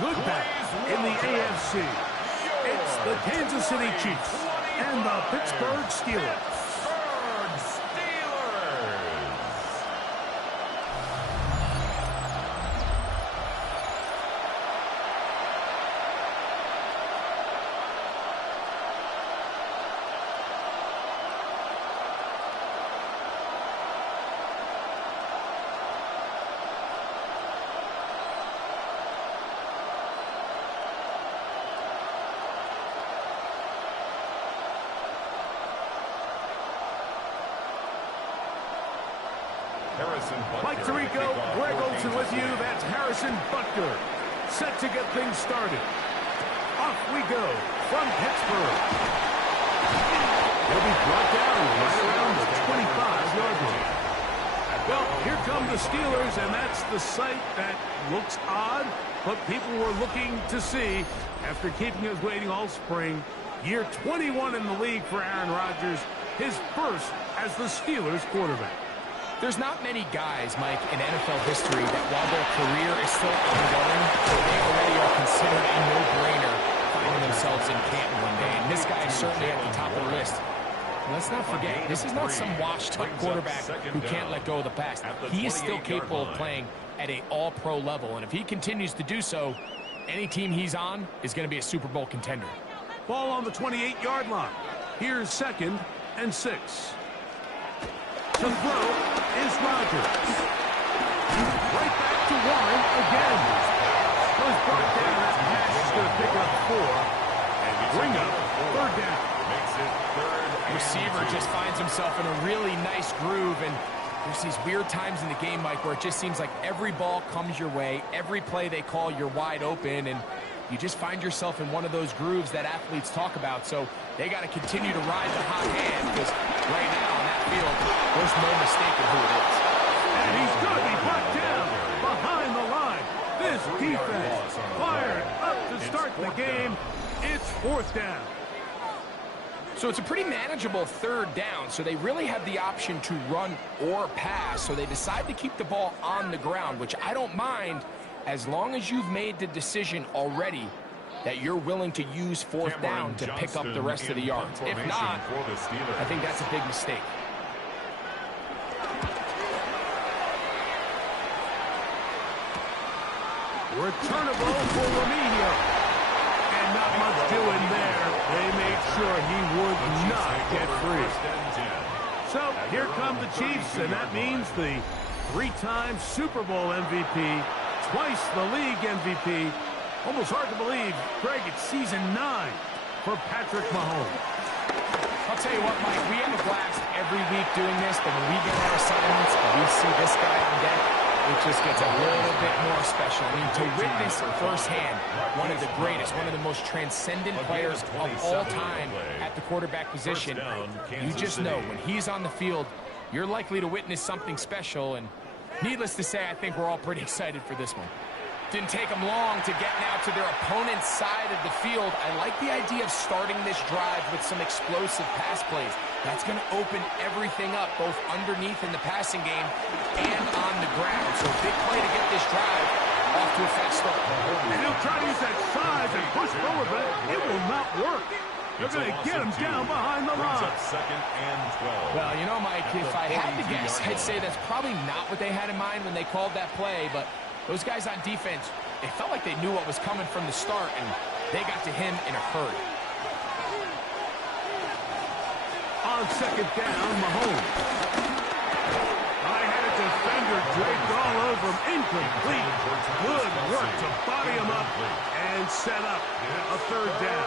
good bat in the AFC. It's the Kansas City Chiefs and the Pittsburgh Steelers. Mike Tirico, Greg Olson with you. That's Harrison Butker. Set to get things started. Off we go from Pittsburgh. He'll be brought down right around the 25-yard line. Well, here come the Steelers, and that's the sight that looks odd, but people were looking to see after keeping us waiting all spring. Year 21 in the league for Aaron Rodgers, his first as the Steelers quarterback. There's not many guys, Mike, in NFL history that while their career is still ongoing, they already are considered a no-brainer finding themselves in Canton one day. And this guy is certainly at the top of the list. And let's not forget, this is not some washed-up quarterback who can't let go of the past. He is still capable of playing at an all-pro level. And if he continues to do so, any team he's on is going to be a Super Bowl contender. Ball on the 28-yard line. Here's 2nd and 6. To throw is Rodgers. Right back to Warren again. Was brought down. That pass is going to pick up 4 and bring up 3rd down. Makes it 3rd. Receiver just finds himself in a really nice groove, and there's these weird times in the game, Mike, where it just seems like every ball comes your way, every play they call, you're wide open, and you just find yourself in one of those grooves that athletes talk about. So they got to continue to ride the hot hand, because right now on that field, there's no mistaking who it is. And he's going to be brought down behind the line. This defense fired up to start the game. It's 4th down. So it's a pretty manageable 3rd down, so they really have the option to run or pass. So they decide to keep the ball on the ground, which I don't mind, as long as you've made the decision already that you're willing to use 4th down to pick up the rest of the yards. If not, I think that's a big mistake. Returnable for Remigio. And not much doing there. They made sure he would not get free. So here come the Chiefs, and that means the 3-time Super Bowl MVP, twice the league MVP. Almost hard to believe, Greg, it's season 9 for Patrick Mahomes. I'll tell you what, Mike, we have a blast every week doing this, but when we get our assignments and we see this guy on deck, it just gets a little bit more special. I mean, to witness firsthand one of the greatest, one of the most transcendent players of all time at the quarterback position, you just know when he's on the field, you're likely to witness something special. And needless to say, I think we're all pretty excited for this one. Didn't take them long to get now to their opponent's side of the field. I like the idea of starting this drive with some explosive pass plays. That's going to open everything up, both underneath in the passing game and on the ground. So big play to get this drive off to a fast start. And he'll try to use that size and push forward, but it will not work. They're going to get him down behind the line. 2nd and 12. Well, you know, Mike, if I had to guess, I'd say that's probably not what they had in mind when they called that play, but those guys on defense, they felt like they knew what was coming from the start, and they got to him in a hurry. On 2nd down, Mahomes. I had a defender draped all over him. Incomplete. Good work to body him up and set up a 3rd down.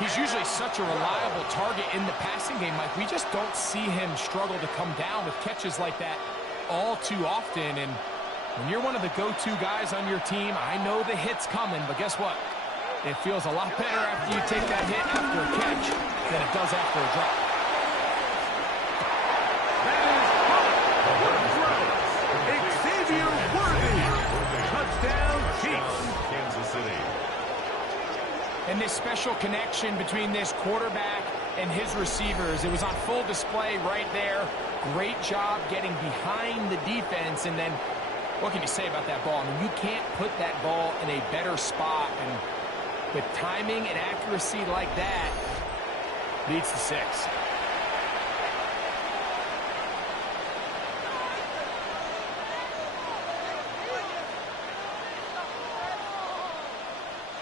He's usually such a reliable target in the passing game, Mike. We just don't see him struggle to come down with catches like that all too often. And when you're one of the go-to guys on your team, I know the hit's coming, but guess what? It feels a lot better after you take that hit after a catch than it does after a drop. That is caught. What a throw. Xavier Worthy. Touchdown, Chiefs. Kansas City. And this special connection between this quarterback and his receivers, it was on full display right there. Great job getting behind the defense, and then What can you say about that ball? I mean, you can't put that ball in a better spot, and with timing and accuracy like that, leads to 6.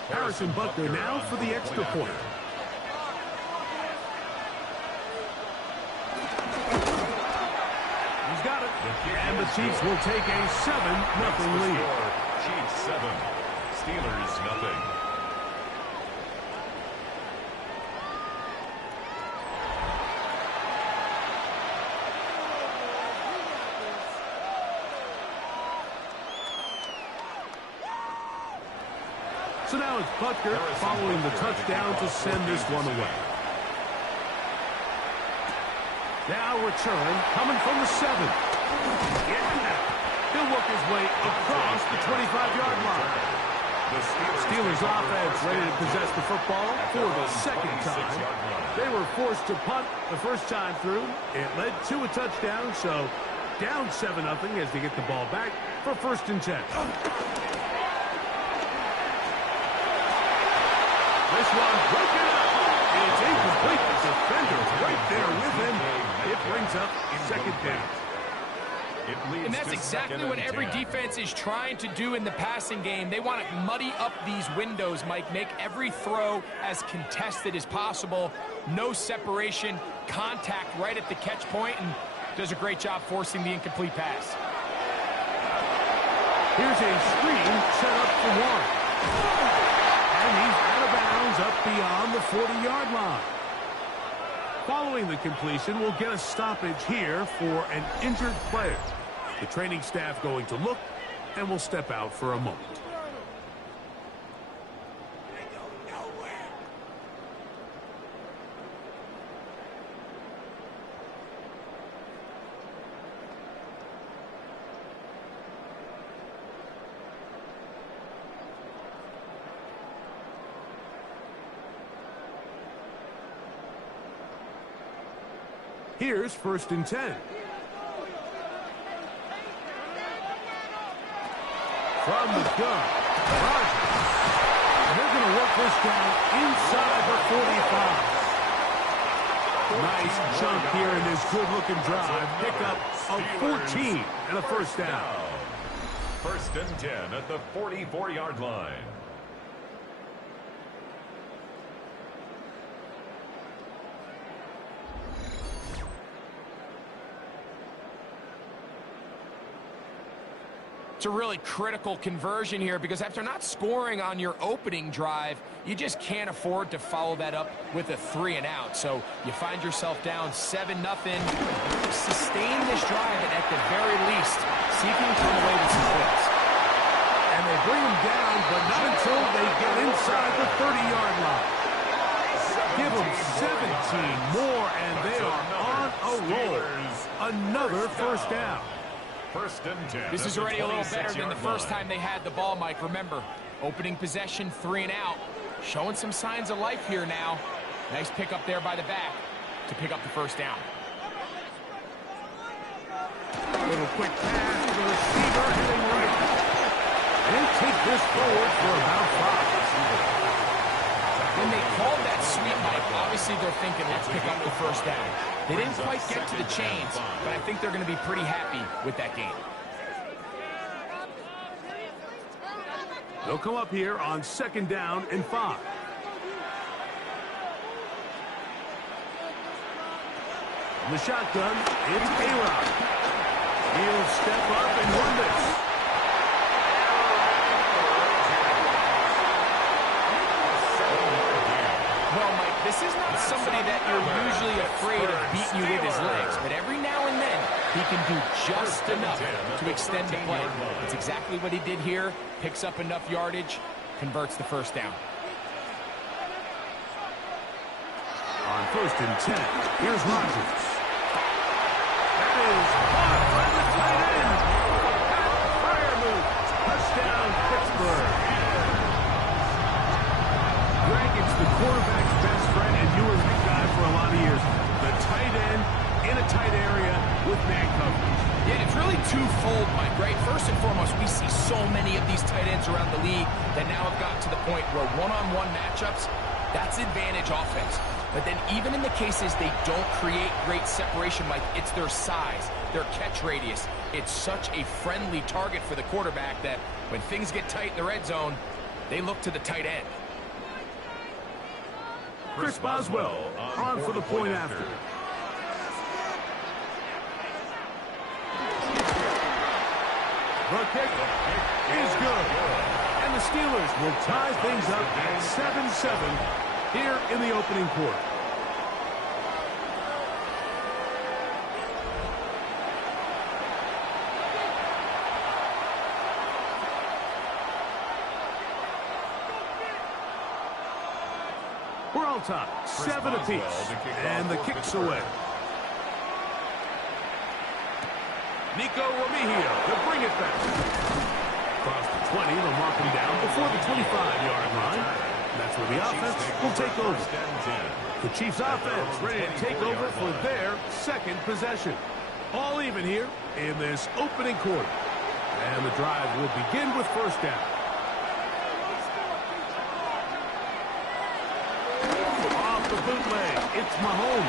Harrison Butker now for the extra point. He's got it. And the Chiefs will take a 7-0 lead. Chiefs 7, Steelers nothing. So now it's Butker following the touchdown to send this one away. Now return coming from the 7. He'll work his way across the 25-yard line. The Steelers offense ready to possess the football for the second time. They were forced to punt the first time through. It led to a touchdown, so down 7-0 as they get the ball back for 1st and 10. This one broken up. It's incomplete. The defender's right there with him. It brings up 2nd down. And that's exactly what every defense is trying to do in the passing game. They want to muddy up these windows, Mike, make every throw as contested as possible. No separation, contact right at the catch point, and does a great job forcing the incomplete pass. Here's a screen set up for 1. And he's out of bounds up beyond the 40-yard line. Following the completion, we'll get a stoppage here for an injured player. The training staff going to look, and we'll step out for a moment. Here's 1st and 10. From the gun, Rodgers. And they're going to work this down inside the 45. Nice chunk here in this good-looking drive. Pickup of 14 and a 1st down. 1st and 10 at the 44-yard line. It's a really critical conversion here because after not scoring on your opening drive, you just can't afford to follow that up with a 3-and-out. So you find yourself down 7-0. Sustain this drive and at the very least, see if you can come away with some points. And they bring him down, but not until they get inside the 30-yard line. Give them 17 more, and they are on a roll. Another 1st down. 1st and 10. This is already a little better than the first time they had the ball, Mike. Remember, opening possession, 3-and-out. Showing some signs of life here now. Nice pick up there by the back to pick up the 1st down. Little quick pass to the receiver, hitting right. And take this forward for about 5. When they called that sweep, Mike, obviously they're thinking, let's pick up the 1st down. They didn't quite get to the chains, but I think they're going to be pretty happy with that game. They'll come up here on 2nd down and 5. The shotgun, it's A-Rod. He'll step up and run this. Well, Mike, this is not somebody that you're usually afraid of beating you with his legs, but every now and then he can do just enough to extend the play. That's exactly what he did here. Picks up enough yardage, converts the 1st down. On 1st and 10, here's Rodgers. That is caught by the tight end. Fire move. Touchdown, Pittsburgh. Greg, it's the quarterback's best friend, and you were the guy for a lot of years. The tight end in a tight area with man coverage. Yeah, it's really 2 twofold, Mike, right? First and foremost, we see so many of these tight ends around the league that now have gotten to the point where one-on-one matchups, that's advantage offense. But then even in the cases they don't create great separation, Mike, it's their size, their catch radius. It's such a friendly target for the quarterback that when things get tight in the red zone, they look to the tight end. Chris Boswell on for the point after. The kick is good. And the Steelers will tie things up at 7-7 here in the opening quarter. We're all tied, 7 apiece, and the kick's away. Nico Remigio to bring it back. Across the 20, they'll mark him down before the 25-yard line. And that's where the offense will take over. The Chiefs offense ready to take over for their second possession. All even here in this opening quarter. And the drive will begin with first down. Off the bootleg, it's Mahomes.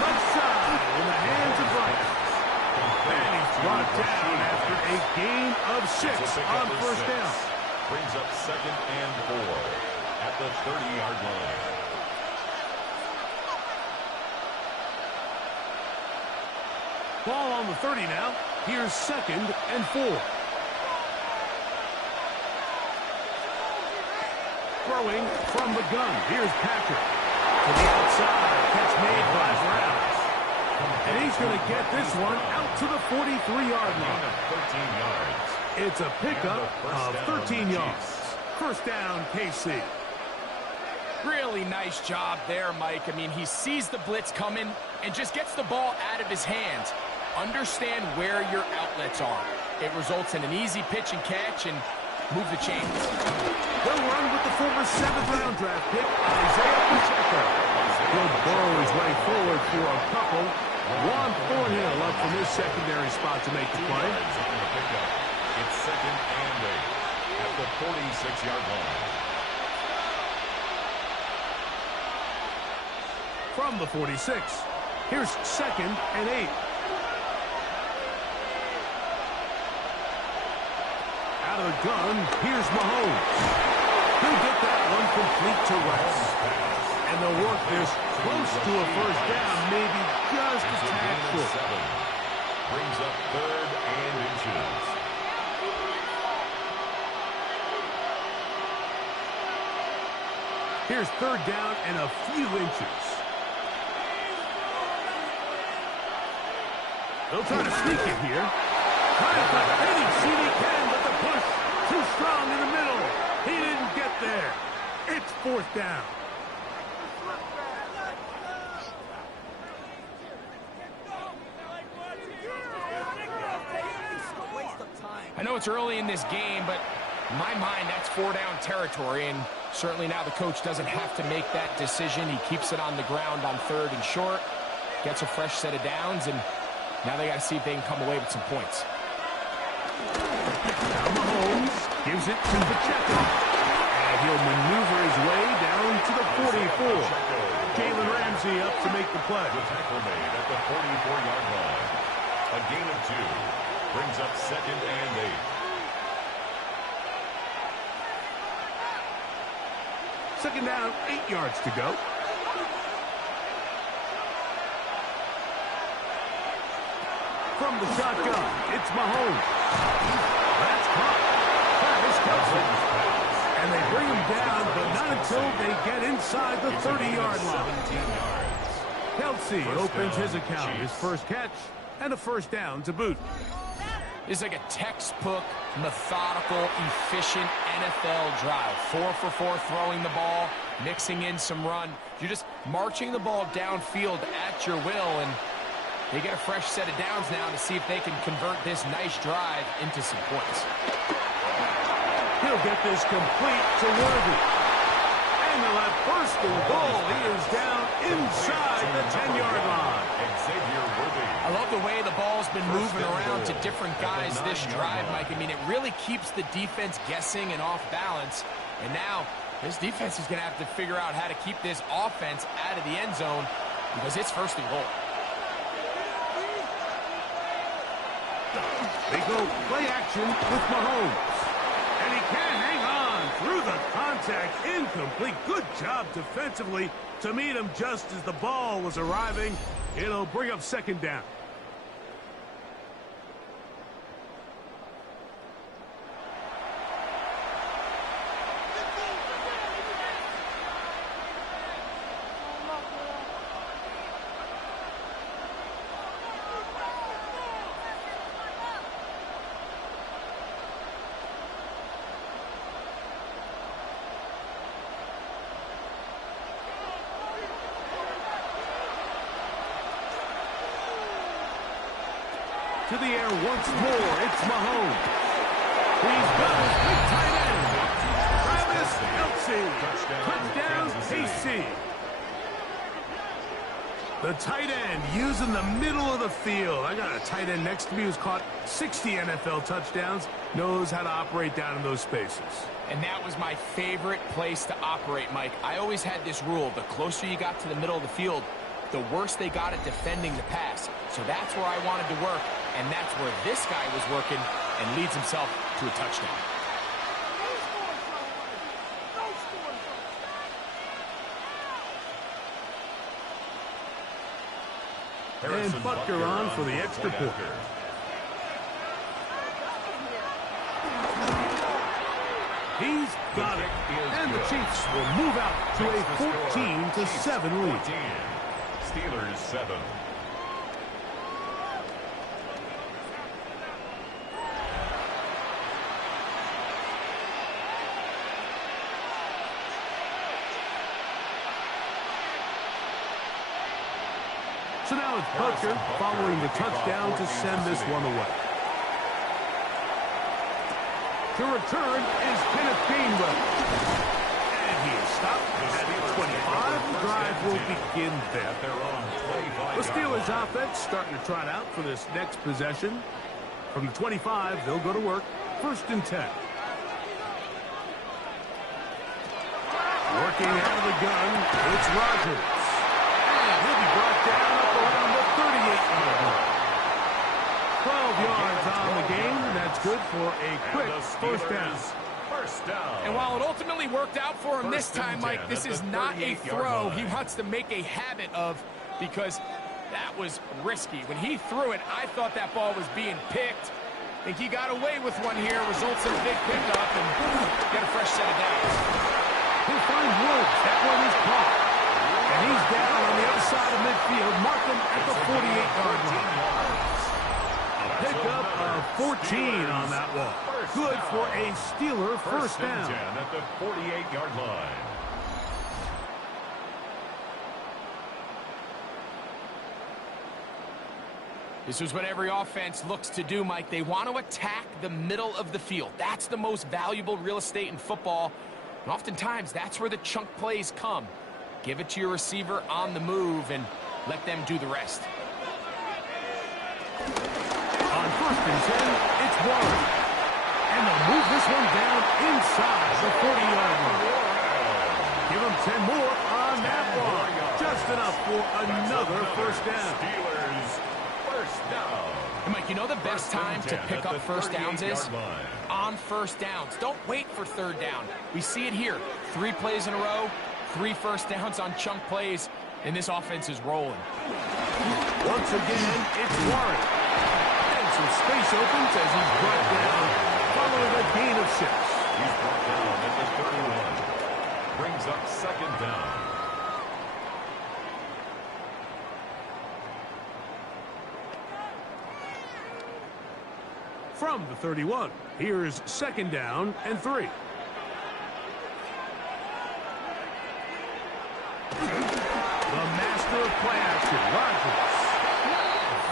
Left side in the hands of Bryce. And he's brought down after a gain of 6 on first down. Brings up 2nd and 4 at the 30-yard line. Ball on the 30 now. Here's 2nd and 4. Throwing from the gun. Here's Patrick. To the outside. Catch made by Brown. And he's going to get this one out to the 43-yard line. 13 yards. It's a pickup of 13 yards. First down, KC. Really nice job there, Mike. I mean, he sees the blitz coming and just gets the ball out of his hands. Understand where your outlets are. It results in an easy pitch and catch and move the chains. They'll run with the former 7th-round draft pick, Isaiah Pacheco. He'll burrow his way forward for a couple. Juan Thornhill up from his secondary spot to make the play. It's 2nd and 8 at the 46-yard line. From the 46, here's 2nd and 8. Out of the gun, here's Mahomes. He'll get that one complete to Rice. And they'll work this close to a first down, maybe just a tad short. Brings up 3rd and inches. Here's 3rd down and a few inches. They'll try to sneak it here. Trying to cut any seed he can, but the push too strong in the middle. He didn't get there. It's 4th down. I know it's early in this game, but in my mind, that's 4-down territory, and certainly now the coach doesn't have to make that decision. He keeps it on the ground on 3rd and short, gets a fresh set of downs, and now they got to see if they can come away with some points. Now Mahomes gives it to Pacheco. And he'll maneuver his way down to the 44. Jalen Ramsey up to make the play. The tackle made at the 44-yard line. A gain of 2. Brings up 2nd and 8. Second down, 8 yards to go. From the shotgun, it's Mahomes. That's caught. Travis Kelce. And they bring him down, but not until they get inside the 30-yard line. 17 yards. Kelce opens his account, his first catch, and a first down to boot. This is like a textbook, methodical, efficient NFL drive. 4 for 4 throwing the ball, mixing in some run. You're just marching the ball downfield at your will, and they get a fresh set of downs now to see if they can convert this nice drive into some points. He'll get this complete to Worthy. And they'll have first and goal. He is down inside the 10-yard line. I love the way the ball's been moving around to different guys this drive, Mike. I mean, it really keeps the defense guessing and off balance. And now, this defense is going to have to figure out how to keep this offense out of the end zone because it's first and goal. They go play action with Mahomes. And he can hang on through the contact. Incomplete. Good job defensively to meet him just as the ball was arriving. It'll bring up second down. To the air once more, it's Mahomes. He's got his big tight end. Travis Kelce. Touchdown, KC. The tight end using the middle of the field. I got a tight end next to me who's caught 60 NFL touchdowns, knows how to operate down in those spaces. And that was my favorite place to operate, Mike. I always had this rule, the closer you got to the middle of the field, the worse they got at defending the pass. So that's where I wanted to work, and that's where this guy was working and leads himself to a touchdown. And Butker on for the extra point. He's got it. And the Chiefs will move out to a 14-7 lead. Steelers 7. So now it's Butker following the touchdown to send this one away. To return is Kenneth Gainwell. And he is stopped at 25. The drive will begin there. The Steelers offense starting to trot out for this next possession. From the 25, they'll go to work. First and 10. Working out of the gun, it's Rodgers. And he'll be brought down up around the 38-yard line. 12 yards on the game, and that's good for a quick first down. And while it ultimately worked out for him this time, Mike, this is not a throw he wants to make a habit of because that was risky. When he threw it, I thought that ball was being picked. I think he got away with one here, results in a big pickup, and get a fresh set of downs. He'll find Woods. That one is caught. And he's down on the other side of midfield. Mark him at the 48-yard line. Pickup of 14 on that one. Good for a Steeler first down. At the 48-yard line. This is what every offense looks to do, Mike. They want to attack the middle of the field. That's the most valuable real estate in football. And oftentimes, that's where the chunk plays come. Give it to your receiver on the move and let them do the rest. On first and 10, it's Warren. And they'll move this one down inside the 40-yard line. Give them 10 more on that one. Just enough for another first down. Steelers first down. And Mike, you know the best time to pick up first downs is? On first downs. Don't wait for third down. We see it here. 3 plays in a row, 3 first downs on chunk plays, and this offense is rolling. Once again, it's Warren. And some space opens as he's brought down following a gain of 6. He's brought down at the 31. Brings up second down. From the 31, here's second down and 3. The master of play action, Rodgers.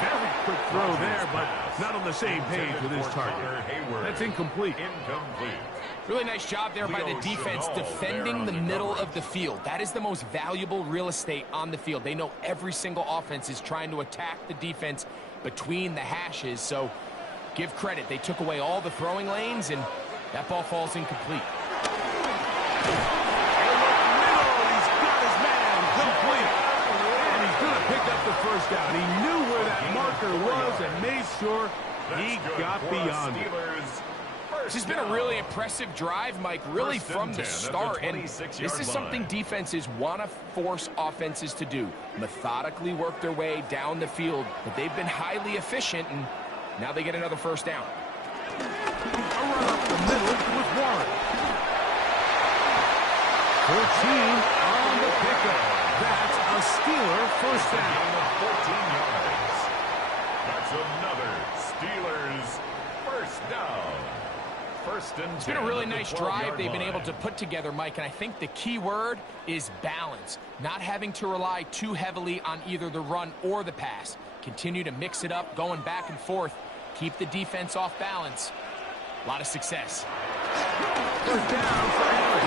Very quick throw there, but not on the same page with his target. That's incomplete. Really nice job there by the defense defending the middle of the field. That is the most valuable real estate on the field. They know every single offense is trying to attack the defense between the hashes, so give credit. They took away all the throwing lanes, and that ball falls incomplete. He's got his man complete. And he's going to pick up the first down. He knew where that marker was and made sure he got beyond it. This has been a really impressive drive, Mike, really from the start. And this is something defenses want to force offenses to do. Methodically work their way down the field, but they've been highly efficient, and now they get another first down. A run up the middle with Warren. 14 on the pickup. That's a Steeler first down. 14 yards. That's another Steelers first down. It's been a really nice drive they've been able to put together, Mike, and I think the key word is balance. Not having to rely too heavily on either the run or the pass. Continue to mix it up, going back and forth. Keep the defense off balance. A lot of success. First down for Henry.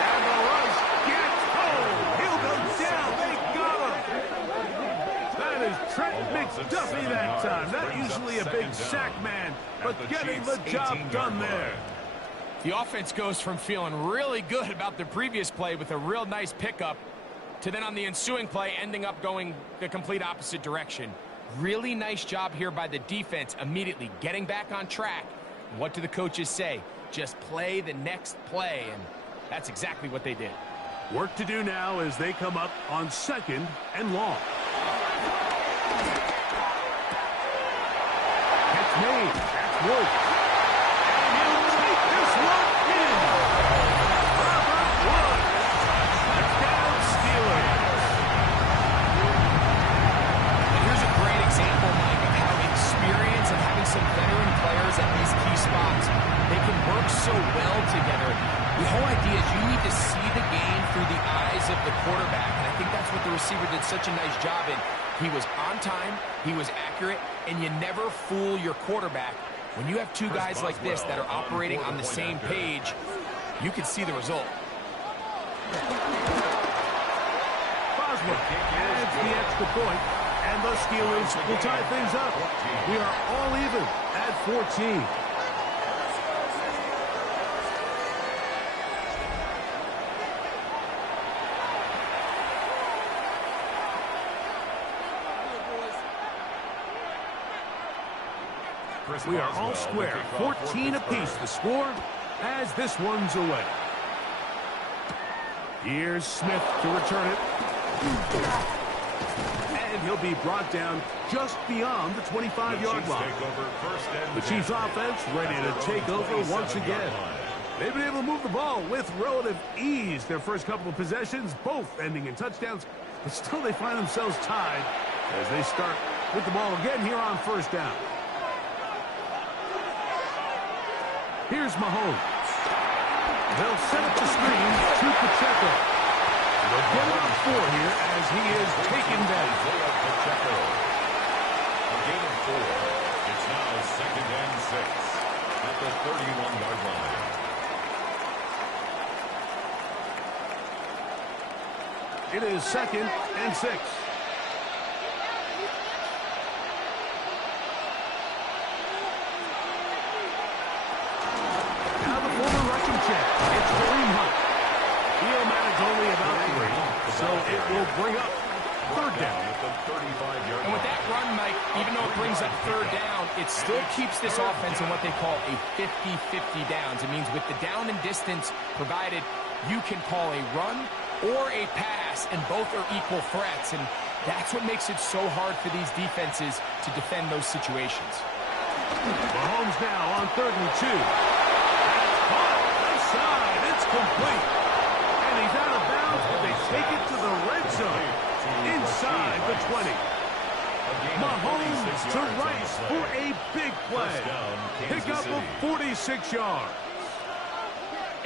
And the rush gets home. He'll go down. They got him. That is Trent McDuffie that time. Not usually a big sack man, but getting the job done there. The offense goes from feeling really good about the previous play with a real nice pickup to then on the ensuing play ending up going the complete opposite direction. Really nice job here by the defense immediately getting back on track. What do the coaches say? Just play the next play, and that's exactly what they did. Work to do now as they come up on 2nd and long. Catch made. That's Wood. And he'll take this one in. Robert Wood. Touchdown Steelers. And here's a great example, Mike, of how experience and having some veteran players at these key spots, they can work so well together. The whole idea is you need to see the game through the eyes of the quarterback, and I think that's what the receiver did such a nice job in. He was on time, he was accurate, and you never fool your quarterback. When you have two guys like this that are operating on the same page, you can see the result. Boswell adds the extra point, and the Steelers will tie things up. We are all even at 14. We are all square. 14 apiece the score as this one's away. Here's Smith to return it. And he'll be brought down just beyond the 25-yard line. The Chiefs offense ready to take over once again. They've been able to move the ball with relative ease. Their first couple of possessions, both ending in touchdowns, but still they find themselves tied as they start with the ball again here on first down. Here's Mahomes. They'll set up the screen to Pacheco. They'll get it on 4 here as he is taken down. Pacheco. A gain of 4. It's now 2nd and 6 at the 31-yard line. It is 2nd and 6. Only about 3, so it will bring up 3rd down. And with that run, Mike, even though it brings up 3rd down, it still keeps this offense in what they call a 50-50 downs. It means with the down and distance provided, you can call a run or a pass, and both are equal threats. And that's what makes it so hard for these defenses to defend those situations. Mahomes now on 3rd and 2. That's caught inside. It's complete. And he's out of bounds, but they take it to the red zone inside the 20. Mahomes to Rice for a big play. Pick up of 46 yards.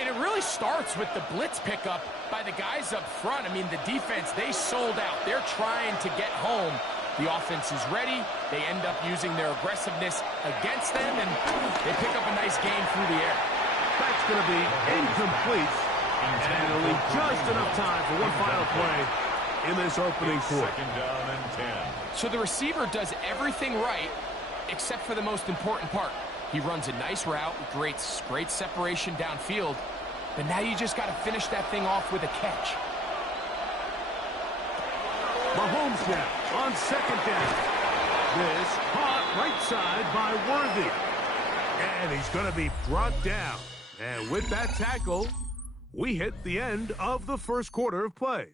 And it really starts with the blitz pickup by the guys up front. I mean, the defense, they sold out. They're trying to get home. The offense is ready. They end up using their aggressiveness against them, and they pick up a nice gain through the air. That's that's going to be incomplete. And it'll leave just enough time for one final play in this opening quarter. Second down and 10. So the receiver does everything right, except for the most important part. He runs a nice route, great separation downfield, but now you just got to finish that thing off with a catch. Mahomes now on second down. This caught right side by Worthy. And he's going to be brought down. And with that tackle, we hit the end of the first quarter of play.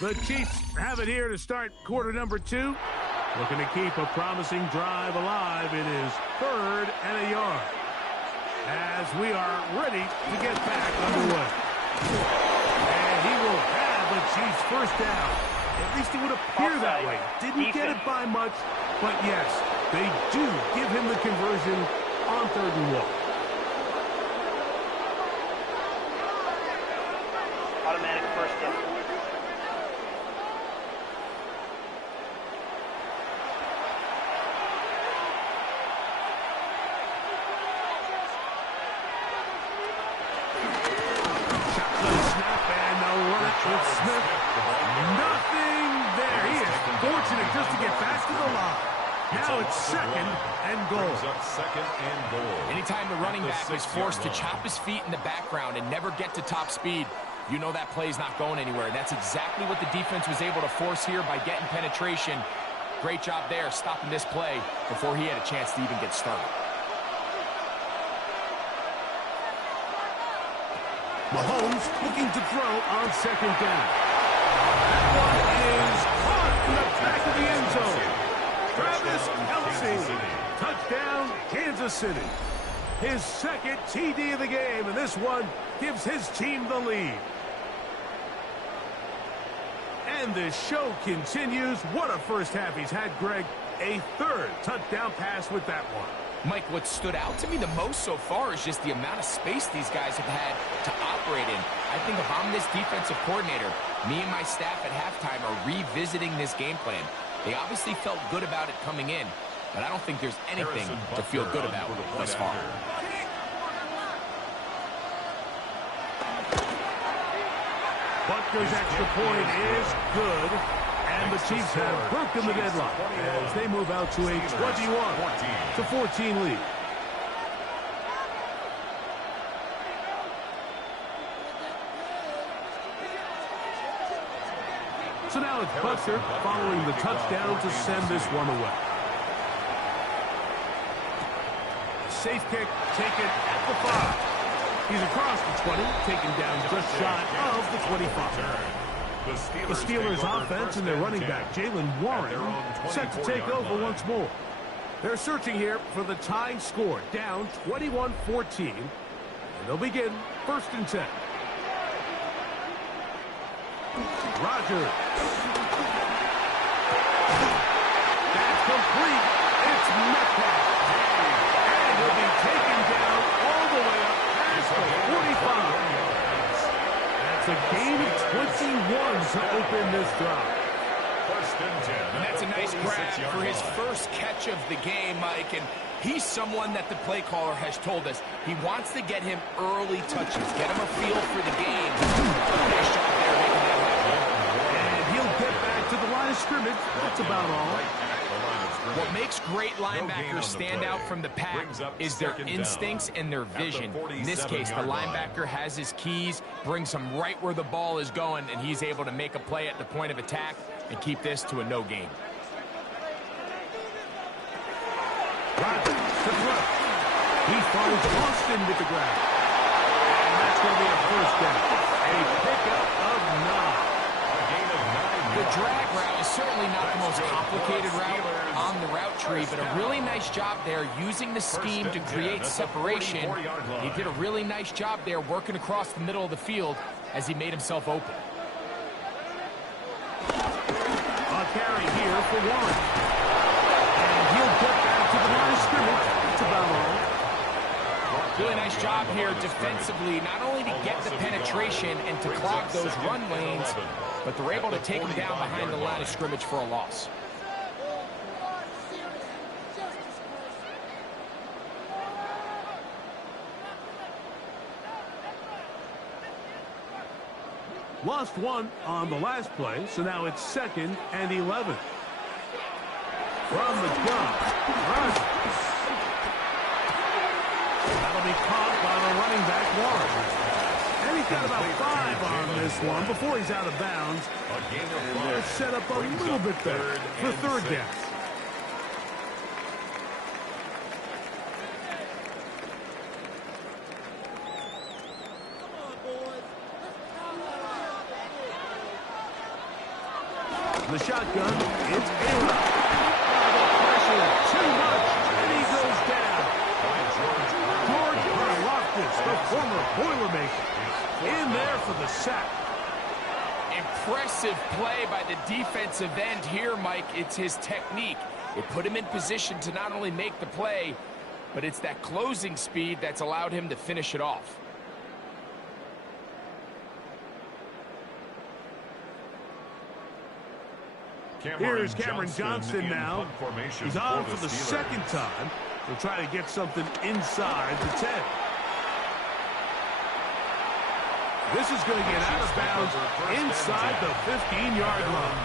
The Chiefs have it here to start quarter number 2. Looking to keep a promising drive alive. It is 3rd and a yard. As we are ready to get back underway. And he will have the Chiefs first down. At least it would appear that way. Didn't get it by much, but yes, they do give him the conversion on 3rd and 1. Automatic first down. With Smith, nothing there. He is fortunate just to get back to the line. Now it's 2nd and goal. Second and goal. Anytime the running back is forced to chop his feet in the background and never get to top speed, you know that play's not going anywhere. That's exactly what the defense was able to force here by getting penetration. Great job there stopping this play before he had a chance to even get started. Mahomes looking to throw on 2nd down. That one is caught in the back of the end zone. Travis Kelce, touchdown, Kansas City. His 2nd TD of the game, and this one gives his team the lead. And this show continues. What a first half he's had, Greg. A 3rd touchdown pass with that one. Mike, what stood out to me the most so far is just the amount of space these guys have had to operate in. I think if I'm this defensive coordinator, me and my staff at halftime are revisiting this game plan. They obviously felt good about it coming in, but I don't think there's anything to feel good about thus far. Butker's extra point is good. And the Chiefs have broken the deadlock as they move out to a 21-14 lead. So now it's Butker following the touchdown to send this one away. Safe kick taken at the 5. He's across the 20, taken down just shy of the 25. The Steelers offense and their running back, Jalen Warren, set to take over once more. They're searching here for the tying score, down 21-14. And they'll begin 1st and 10. Rodgers. That's complete. It's Metcalf. And he'll be taken down all the way up past the 45. A gain of 21 to open this drive. And that's a nice grab for his first catch of the game, Mike. And he's someone that the play caller has told us he wants to get him early touches, get him a feel for the game. Nice job there making that happen. And he'll get back to the line of scrimmage. That's about all. What makes great linebackers stand out from the pack is their instincts and their vision. In this case, the linebacker has his keys, brings him right where the ball is going, and he's able to make a play at the point of attack and keep this to a no gain. Rodgers to throw. He finds Austin with the grab. And that's going to be a first down. A pickup of 9. The drag route is certainly not the most complicated route on the route tree, but a really nice job there using the scheme to create separation. He did a really nice job there working across the middle of the field as he made himself open. A carry here for Warren. And get back to the line of scrimmage. That's about all. Really nice job here defensively, not only to get the penetration and to clog those run lanes, but they're able to take him down behind the line of scrimmage for a loss. Lost one on the last play, so now it's 2nd and 11. From the gun, rush. That'll be caught by the running back, Warren. And he's got about 5 on this one before he's out of bounds. And they're set up a little bit better for 3rd down. The shotgun, it's Aaron. Pressure, too much, and he goes down. George Karlaftis, the former Boilermaker, in there for the sack. Impressive play by the defensive end here, Mike. It's his technique. It put him in position to not only make the play, but it's that closing speed that's allowed him to finish it off. Here's Cameron Johnston now. He's on for the 2nd time. He'll try to get something inside the 10. This is going to get out of bounds inside the 15-yard line.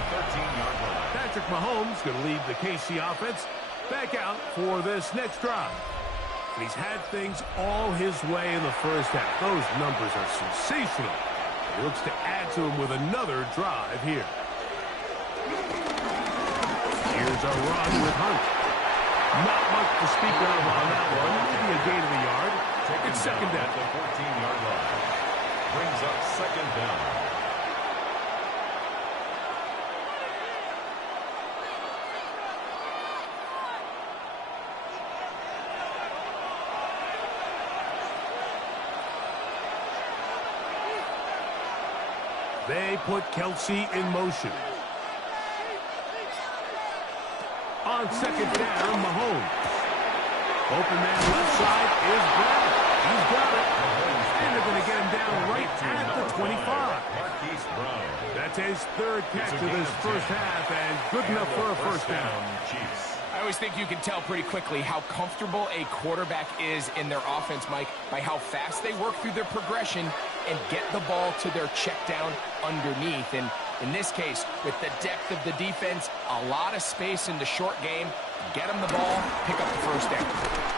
Patrick Mahomes going to lead the KC offense back out for this next drive. He's had things all his way in the first half. Those numbers are sensational. He looks to add to them with another drive here. Here's a run with Hunt. Not much to speak of on that one. Maybe a gain of a yard. It's 2nd down. The 14-yard line. Brings up 2nd down. They put Kelsey in motion. On 2nd down, Mahomes. Open man left side is Brown. He's got it. And they're going to get him down right at the 25. That's his 3rd catch of this first half, and good enough for a first down. I always think you can tell pretty quickly how comfortable a quarterback is in their offense, Mike, by how fast they work through their progression and get the ball to their check down underneath. And in this case, with the depth of the defense, a lot of space in the short game, get them the ball, pick up the first down.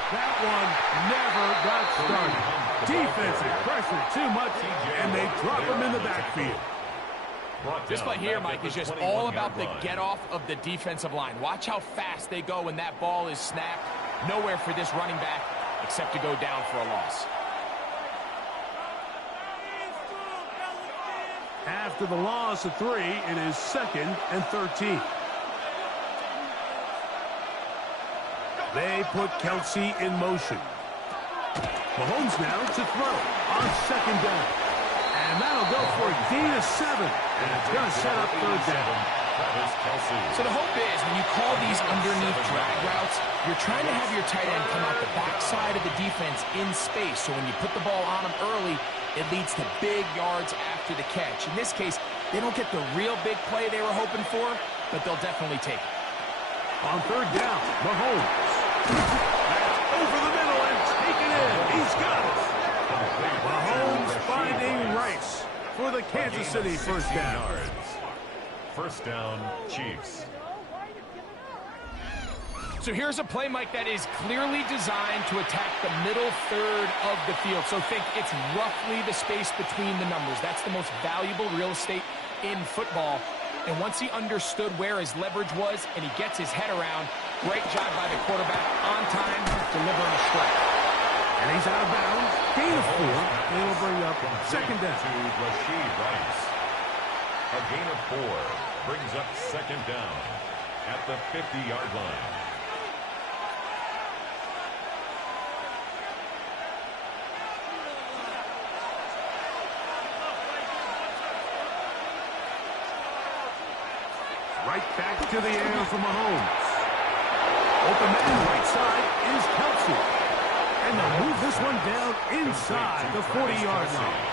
That one never got started. Defensive pressure too much, and they drop him in the backfield. This play here, Mike, is just all about the get-off of the defensive line. Watch how fast they go when that ball is snapped. Nowhere for this running back except to go down for a loss. After the loss of 3, it is 2nd and 13. They put Kelsey in motion. Mahomes now to throw on 2nd down. And that'll go for a gain of 7. And it's going to set up 3rd down. So the hope is when you call these underneath drag routes, you're trying to have your tight end come out the backside of the defense in space. So when you put the ball on him early, it leads to big yards after the catch. In this case, they don't get the real big play they were hoping for, but they'll definitely take it. On 3rd down, Mahomes. That's over the middle and taken in. He's got it. Mahomes finding Rice for the Kansas City first down. First down, Chiefs. So here's a play, Mike, that is clearly designed to attack the middle 3rd of the field. So think it's roughly the space between the numbers. That's the most valuable real estate in football. And once he understood where his leverage was and he gets his head around, great job by the quarterback on time, delivering a strike. And he's out of bounds. Gain of 4. And it'll bring up 2nd down. To Rashid Rice. A gain of 4 brings up 2nd down at the 50-yard line. Right back to the air for Mahomes. Open man right side is Kelsey. And they'll move this one down inside the 40-yard line.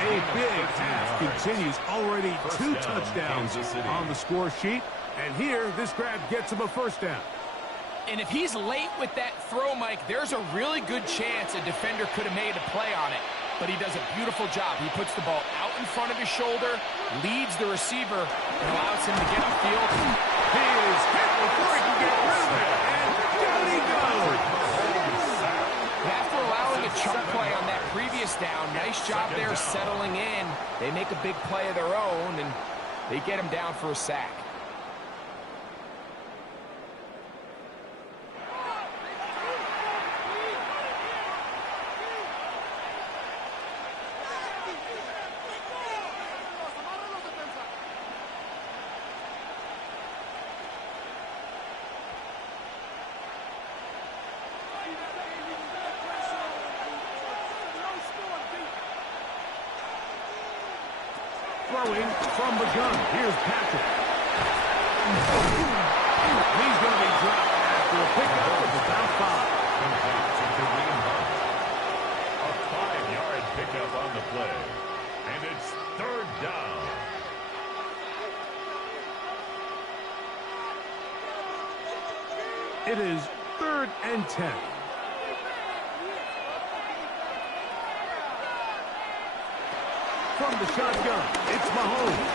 A big half continues. Already 2 touchdowns on the score sheet. And here, this grab gets him a first down. And if he's late with that throw, Mike, there's a really good chance a defender could have made a play on it. But he does a beautiful job. He puts the ball out in front of his shoulder, leads the receiver, and allows him to get upfield. He is hit before he can get rid of it. And down he goes. After allowing a chunk play on that previous down, nice job there settling in. They make a big play of their own, and they get him down for a sack. Throwing from the gun. Here's Patrick. He's going to be dropped after a pickup of about 5. Complete to Kareem Hunt. A 5-yard pickup on the play. And it's 3rd down. It is 3rd and 10. From the shotgun, it's Mahomes.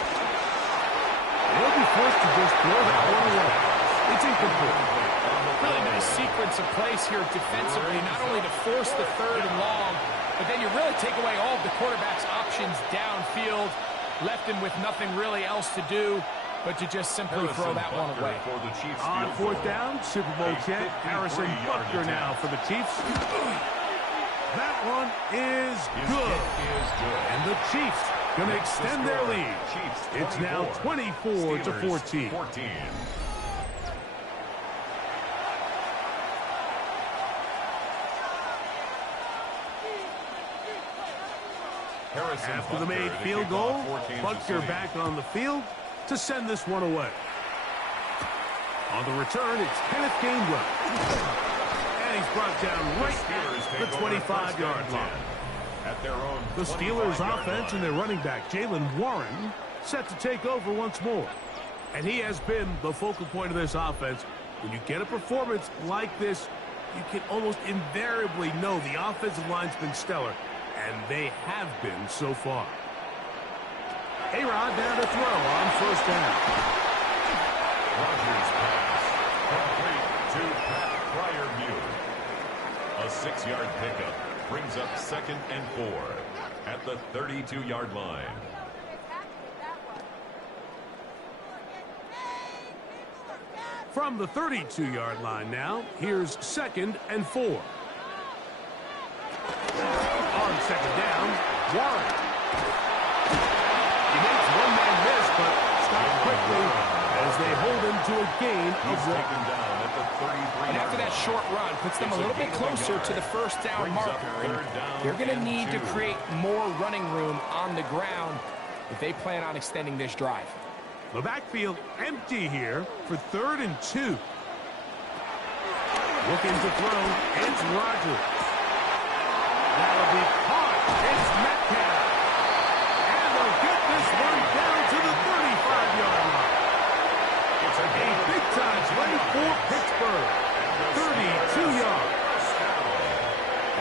They'll be forced to just throw that one away. It's incomplete. Really nice sequence of plays here defensively, not only to force the 3rd and long, but then you really take away all of the quarterback's options downfield, left him with nothing really else to do but to just simply throw that one away. For the Chiefs On 4th down, Super Bowl champ Harrison Butker now for the Chiefs. That one is good. And the Chiefs going to extend their lead. It's now 24-14. After the made field goal, Butker back on the field to send this one away. On the return, it's Kenneth Gainwell. And he's brought down right at the 25-yard line. The Steelers' offense and their running back, Jaylen Warren, set to take over once more. And he has been the focal point of this offense. When you get a performance like this, you can almost invariably know the offensive line's been stellar. And they have been so far. A-Rod down to throw on 1st down. Rodgers pass. Complete to Pat Fryermuth. A 6-yard pickup brings up 2nd and 4 at the 32-yard line. From the 32-yard line now, here's 2nd and 4. On 2nd down, Warren. He makes one-man miss, but stopped quickly as they hold him to a gain of 1. And after that short run, puts them a little bit closer to the 1st down marker. And they're going to need to create more running room on the ground if they plan on extending this drive. The backfield empty here for 3rd and 2. Looking to throw, it's Rodgers. That'll be caught. It's Metcalf. And they'll get this one down to the 35-yard line. It's a big-time play for Pittsburgh. 32 yards.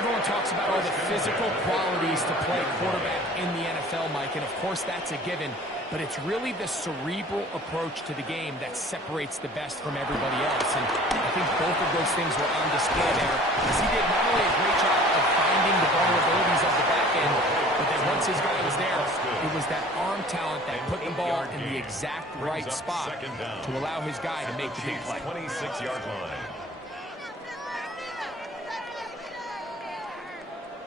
Everyone talks about all the physical qualities to play quarterback in the NFL, Mike, and of course that's a given. But it's really the cerebral approach to the game that separates the best from everybody else. And I think both of those things were on display there, as he did not only a great job of finding the vulnerabilities of the back end, but then once his guy was there, it was that arm talent that put the ball in the exact right spot to allow his guy to make the big play. 26-yard line.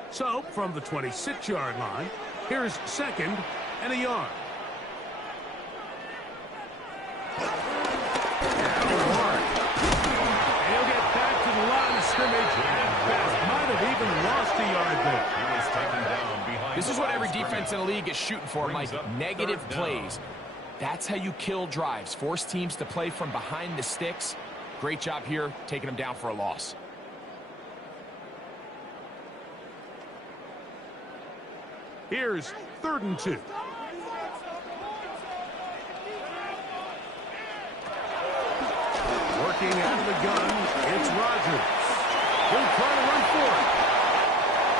So, from the 26-yard line, here's 2nd and a yard. He'll get back to the line of scrimmage and best. Might have even lost a yard there. He was taken down behind. This is what every defense in the league is shooting for, Mike. Negative plays. That's how you kill drives. Force teams to play from behind the sticks Great job here, taking him down for a loss. Here's 3rd and 2. Working out of the gun, it's Rodgers. He'll try to run for it.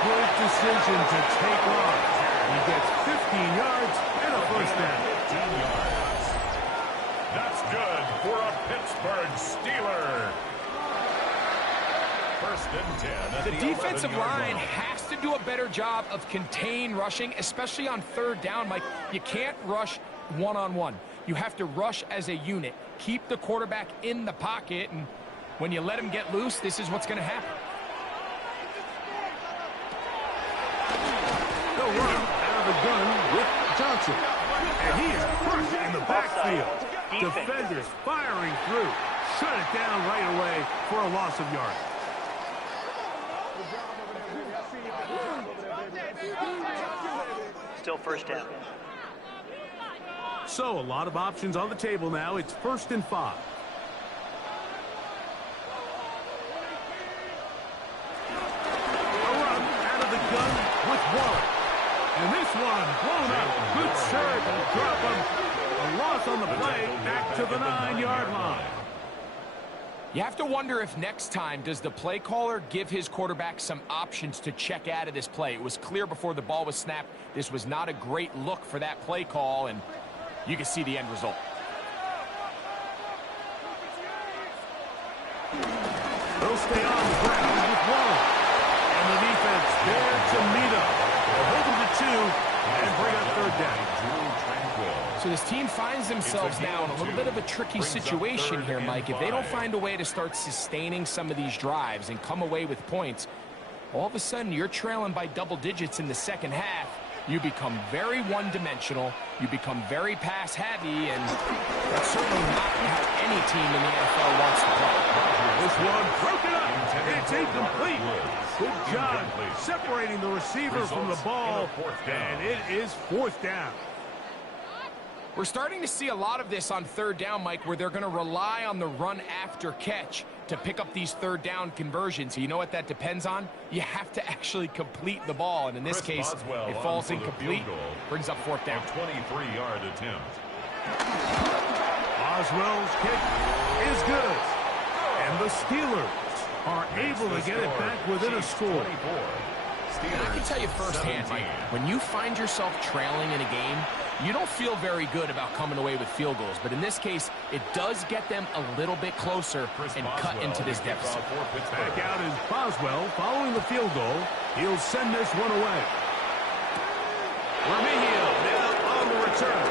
Good decision to take off. He gets 15 yards and a first down. 15 yards. That's good for a Pittsburgh Steeler. 1st and 10. The defensive line has to do a better job of contain rushing, especially on 3rd down, Mike. You can't rush one-on-one. You have to rush as a unit. Keep the quarterback in the pocket, and when you let him get loose, this is what's going to happen. They'll run out of the gun with Johnson. And he is crushed in the backfield. Defenders firing through. Shut it down right away for a loss of yards. Still first down. So a lot of options on the table now. It's 1st and 5. A run out of the gun with Waller. And this one blown up. Good serve and drop him. A loss on the play. Back to the 9-yard line. You have to wonder if next time does the play caller give his quarterback some options to check out of this play. It was clear before the ball was snapped. This was not a great look for that play call, and you can see the end result. They'll stay on the ground with Waller. And the defense there to meet up. They'll hold them to 2 and bring up 3rd down. So this team finds themselves now in a little bit of a tricky situation here, Mike. If they don't find a way to start sustaining some of these drives and come away with points, all of a sudden you're trailing by double digits in the 2nd half. You become very one-dimensional. You become very pass-heavy, and that's certainly not how any team in the NFL wants to play. This one broken up. It's incomplete. Good job separating the receiver from the ball, and it is 4th down. We're starting to see a lot of this on 3rd down, Mike, where they're going to rely on the run after catch to pick up these 3rd down conversions. You know what that depends on? You have to actually complete the ball, and in this case, it falls incomplete, brings up 4th down. 23-yard attempt. Boswell's kick is good, and the Steelers are able to get it back within a score. And I can tell you firsthand, Mike, when you find yourself trailing in a game, you don't feel very good about coming away with field goals. But in this case, it does get them a little bit closer and cut into this deficit. Back out is Boswell following the field goal. He'll send this one away. Remigio now on the return.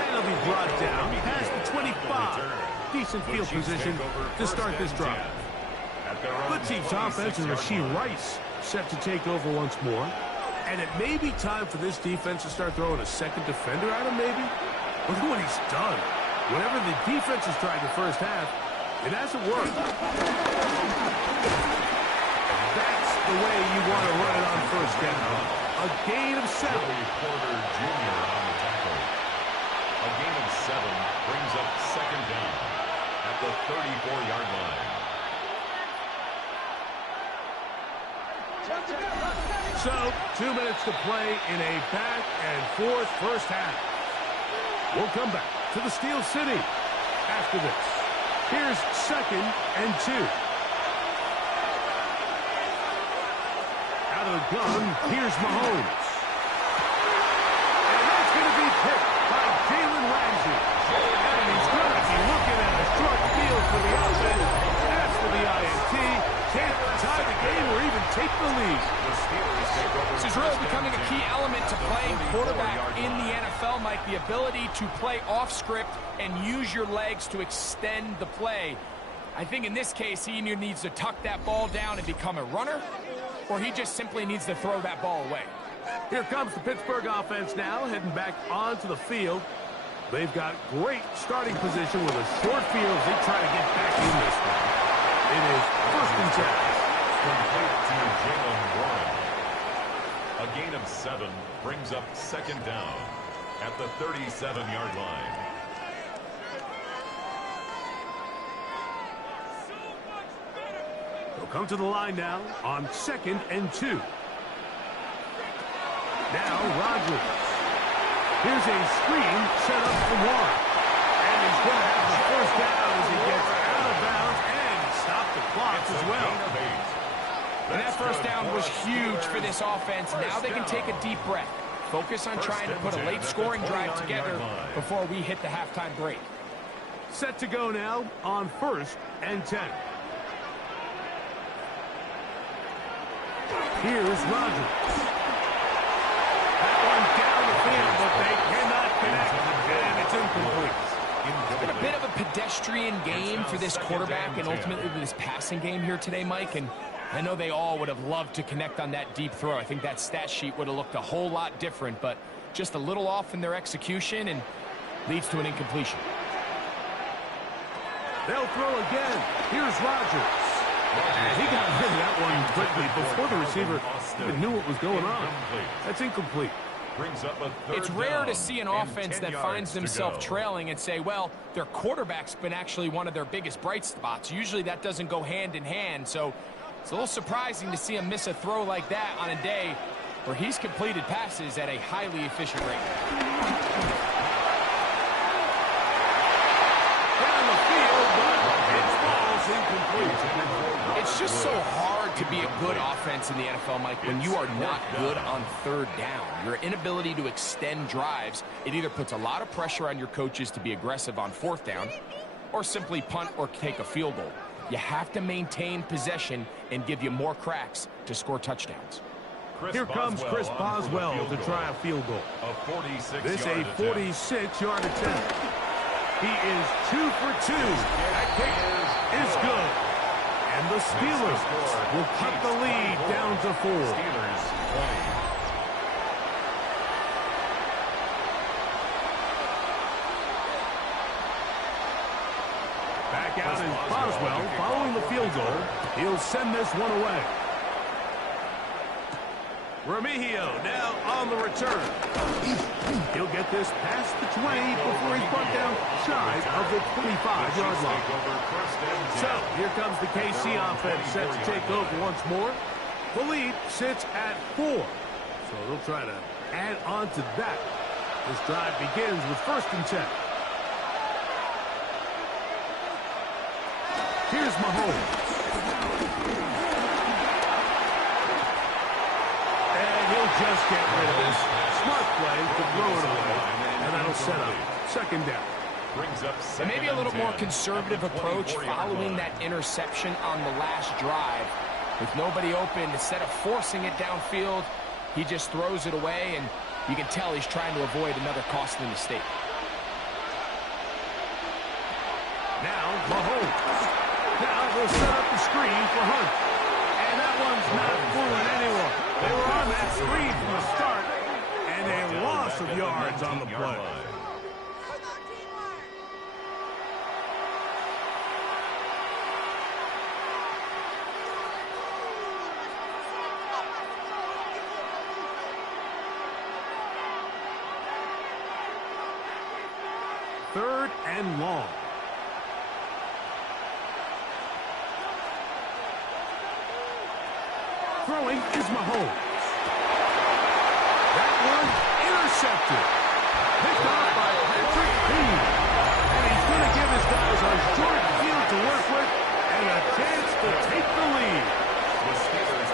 And he'll be brought down past the 25. Decent field position to start this drive. The Chiefs offense is Rasheed Rice set to take over once more. And it may be time for this defense to start throwing a second defender at him, maybe. Look at what he's done. Whatever the defense has tried the first half, it hasn't worked. That's the way you want to run it on 1st down. A gain of 7. Porter Jr. on the tackle. A gain of 7 brings up 2nd down at the 34-yard line. So, 2 minutes to play in a back-and-forth first half. We'll come back to the Steel City after this. Here's 2nd and 2. Out of the gun, here's Mahomes. And that's going to be picked by Jalen Ramsey. And he's going to be looking at a short field for the offense. That's for the INT. Can't tie the game or even take the lead. This is really becoming a key element to playing quarterback in the NFL, Mike. The ability to play off script and use your legs to extend the play. I think in this case, he either needs to tuck that ball down and become a runner, or he just simply needs to throw that ball away. Here comes the Pittsburgh offense now, heading back onto the field. They've got great starting position with a short field as they try to get back in this one. It is 1st and 10. Complete to Jalen Warren. A gain of 7 brings up 2nd down at the 37-yard line. come to the line now on 2nd and 2. Now Rodgers. Here's a screen set up for Warren. And he's going to have the first down as he gets out of bounds and stop the clock as well. And that first down was huge for this offense. Now they can take a deep breath. Focus on trying to put a late scoring drive together before we hit the halftime break. Set to go now on 1st and 10. Here's Rodgers. That one down the field, but they cannot connect, and it's incomplete. It's been a bit of a pedestrian game for this quarterback and ultimately this passing game here today, Mike, and I know they all would have loved to connect on that deep throw. I think that stat sheet would have looked a whole lot different, but just a little off in their execution and leads to an incompletion. They'll throw again. Here's Rodgers. And he got rid of that one quickly before the receiver even knew what was going on. That's incomplete. It's rare to see an offense that finds themselves trailing and say, well, their quarterback's been actually one of their biggest bright spots. Usually that doesn't go hand in hand, so it's a little surprising to see him miss a throw like that on a day where he's completed passes at a highly efficient rate. Down the field, but it falls incomplete. It's just so hard to be a good offense in the NFL, Mike, when you are not good on 3rd down. Your inability to extend drives, it either puts a lot of pressure on your coaches to be aggressive on 4th down or simply punt or take a field goal. You have to maintain possession and give you more cracks to score touchdowns. Here comes Chris Boswell to try a field goal. This a 46-yard attempt. He is 2 for 2. That kick is good. And the Steelers will cut the lead down to 4. Steelers 20. Back out is Boswell following the field goal. He'll send this one away. Remigio now on the return. He'll get this past the 20 before he's brought down shy of the 25-yard line. So here comes the KC offense set to take over once more. The lead sits at 4. So they'll try to add on to that. This drive begins with 1st and 10. Here's Mahomes. And he'll just get rid of this. Smart play to throw it away. And that'll set up 2nd down. And maybe a little more conservative approach following that interception on the last drive. With nobody open, instead of forcing it downfield, he just throws it away, and you can tell he's trying to avoid another costly mistake. Now Mahomes. Now they'll set up the screen for Hunt. And that one's not fooling anyone. They were on that screen from the start, and a loss of yards on the play. Third and long. Throwing is Mahomes. That one intercepted. Picked off by Patrick Bean. And he's going to give his guys a short field to work with and a chance to take the lead.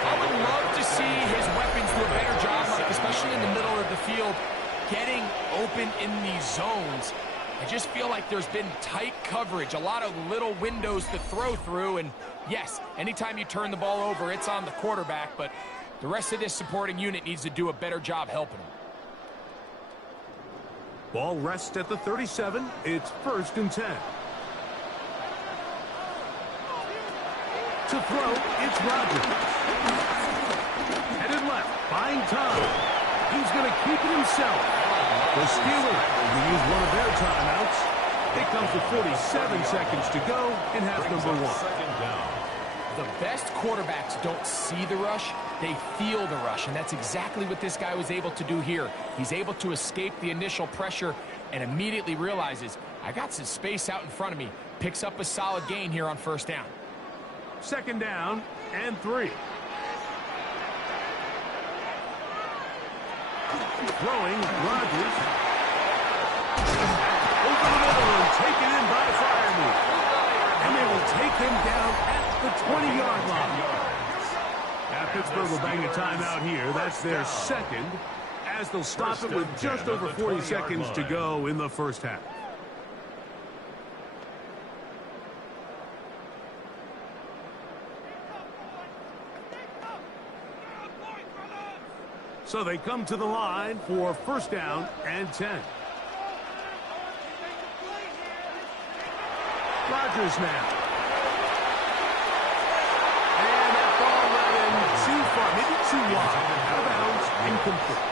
I would love to see his weapons do a better job, Mike, especially in the middle of the field, getting open in these zones. I just feel like there's been tight coverage, a lot of little windows to throw through, and yes, anytime you turn the ball over, it's on the quarterback, but the rest of this supporting unit needs to do a better job helping him. Ball rests at the 37. It's 1st and 10. To throw, it's Rodgers. Headed left, buying time. He's going to keep it himself. The Steelers will use one of their timeouts. It comes to 47 seconds to go in half number 1. The best quarterbacks don't see the rush, they feel the rush, and that's exactly what this guy was able to do here. He's able to escape the initial pressure and immediately realizes, I got some space out in front of me. Picks up a solid gain here on 1st down. 2nd down and 3. Throwing, Rodgers. Over the middle and taken in by Freiermuth. And they will take him down at the 20-yard line. Now Pittsburgh will bang a timeout here. That's their second, as they'll stop it with just over 40 seconds to go in the first half. So they come to the line for first down and 10. Rodgers now. And that ball ran too far, maybe too wide. Out of bounds, incomplete.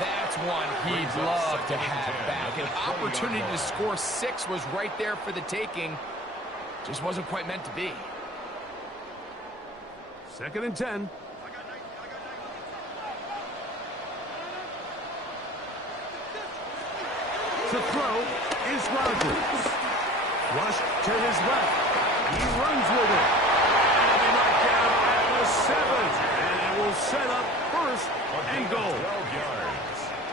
That's one he'd love to have back. An opportunity to score 6 was right there for the taking. Just wasn't quite meant to be. Second and 10. To throw is Rodgers. Rush to his left. He runs with it. And they knock down at the 7. And it will set up first and goal.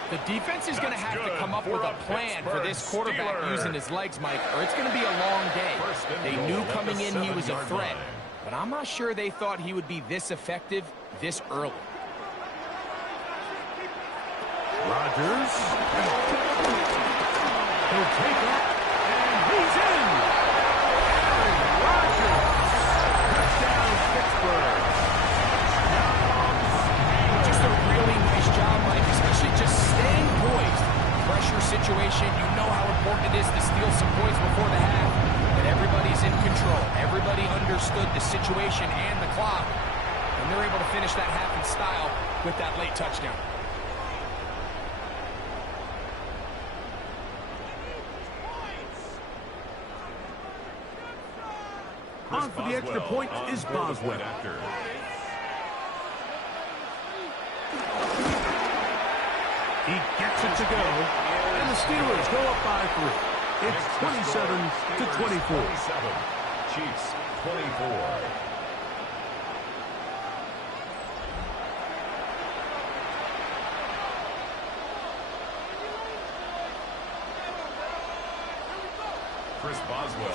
The defense is going to have to come up with a plan for this quarterback using his legs, Mike, or it's going to be a long day. They knew coming in he was a threat, but I'm not sure they thought he would be this effective this early. Rodgers. He'll take it, and he's in. Aaron Rodgers. Touchdown, Pittsburgh. Just a really nice job, Mike, especially just staying poised. Pressure situation, you know how important it is to steal some points before the half, but everybody's in control. Everybody understood the situation and the clock, and they're able to finish that half in style with that late touchdown. On for the extra point is Boswell. He gets it to go, and the Steelers go up by 3. It's 27-24. Chiefs 24.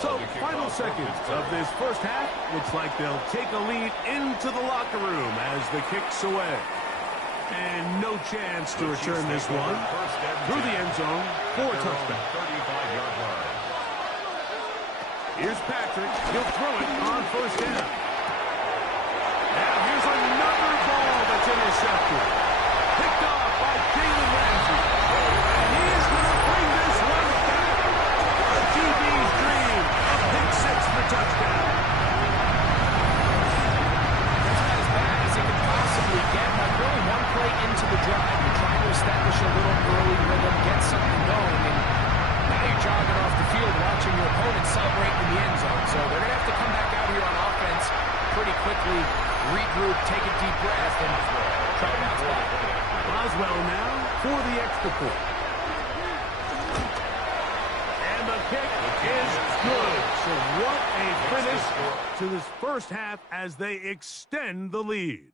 So, final seconds of this first half. Looks like they'll take a lead into the locker room as the kick's away. And no chance to return this one through the end zone for a touchdown. Here's Patrick. He'll throw it on first down. Now here's another ball that's intercepted. Picked off by Jalen Ramsey. And he is going to bring this one back. The QB's dream. A pick 6 for touchdown. That's not as bad as it could possibly get, but really one play into the drive, you're trying to establish a little early rhythm, get something going, and now you're jogging off the field watching your opponent celebrate in the end zone. So they're going to have to come back out here on offense pretty quickly, regroup, take a deep breath, and try to bounce back. Boswell now for the extra point. And the kick is good. So what a finish to this first half as they extend the lead.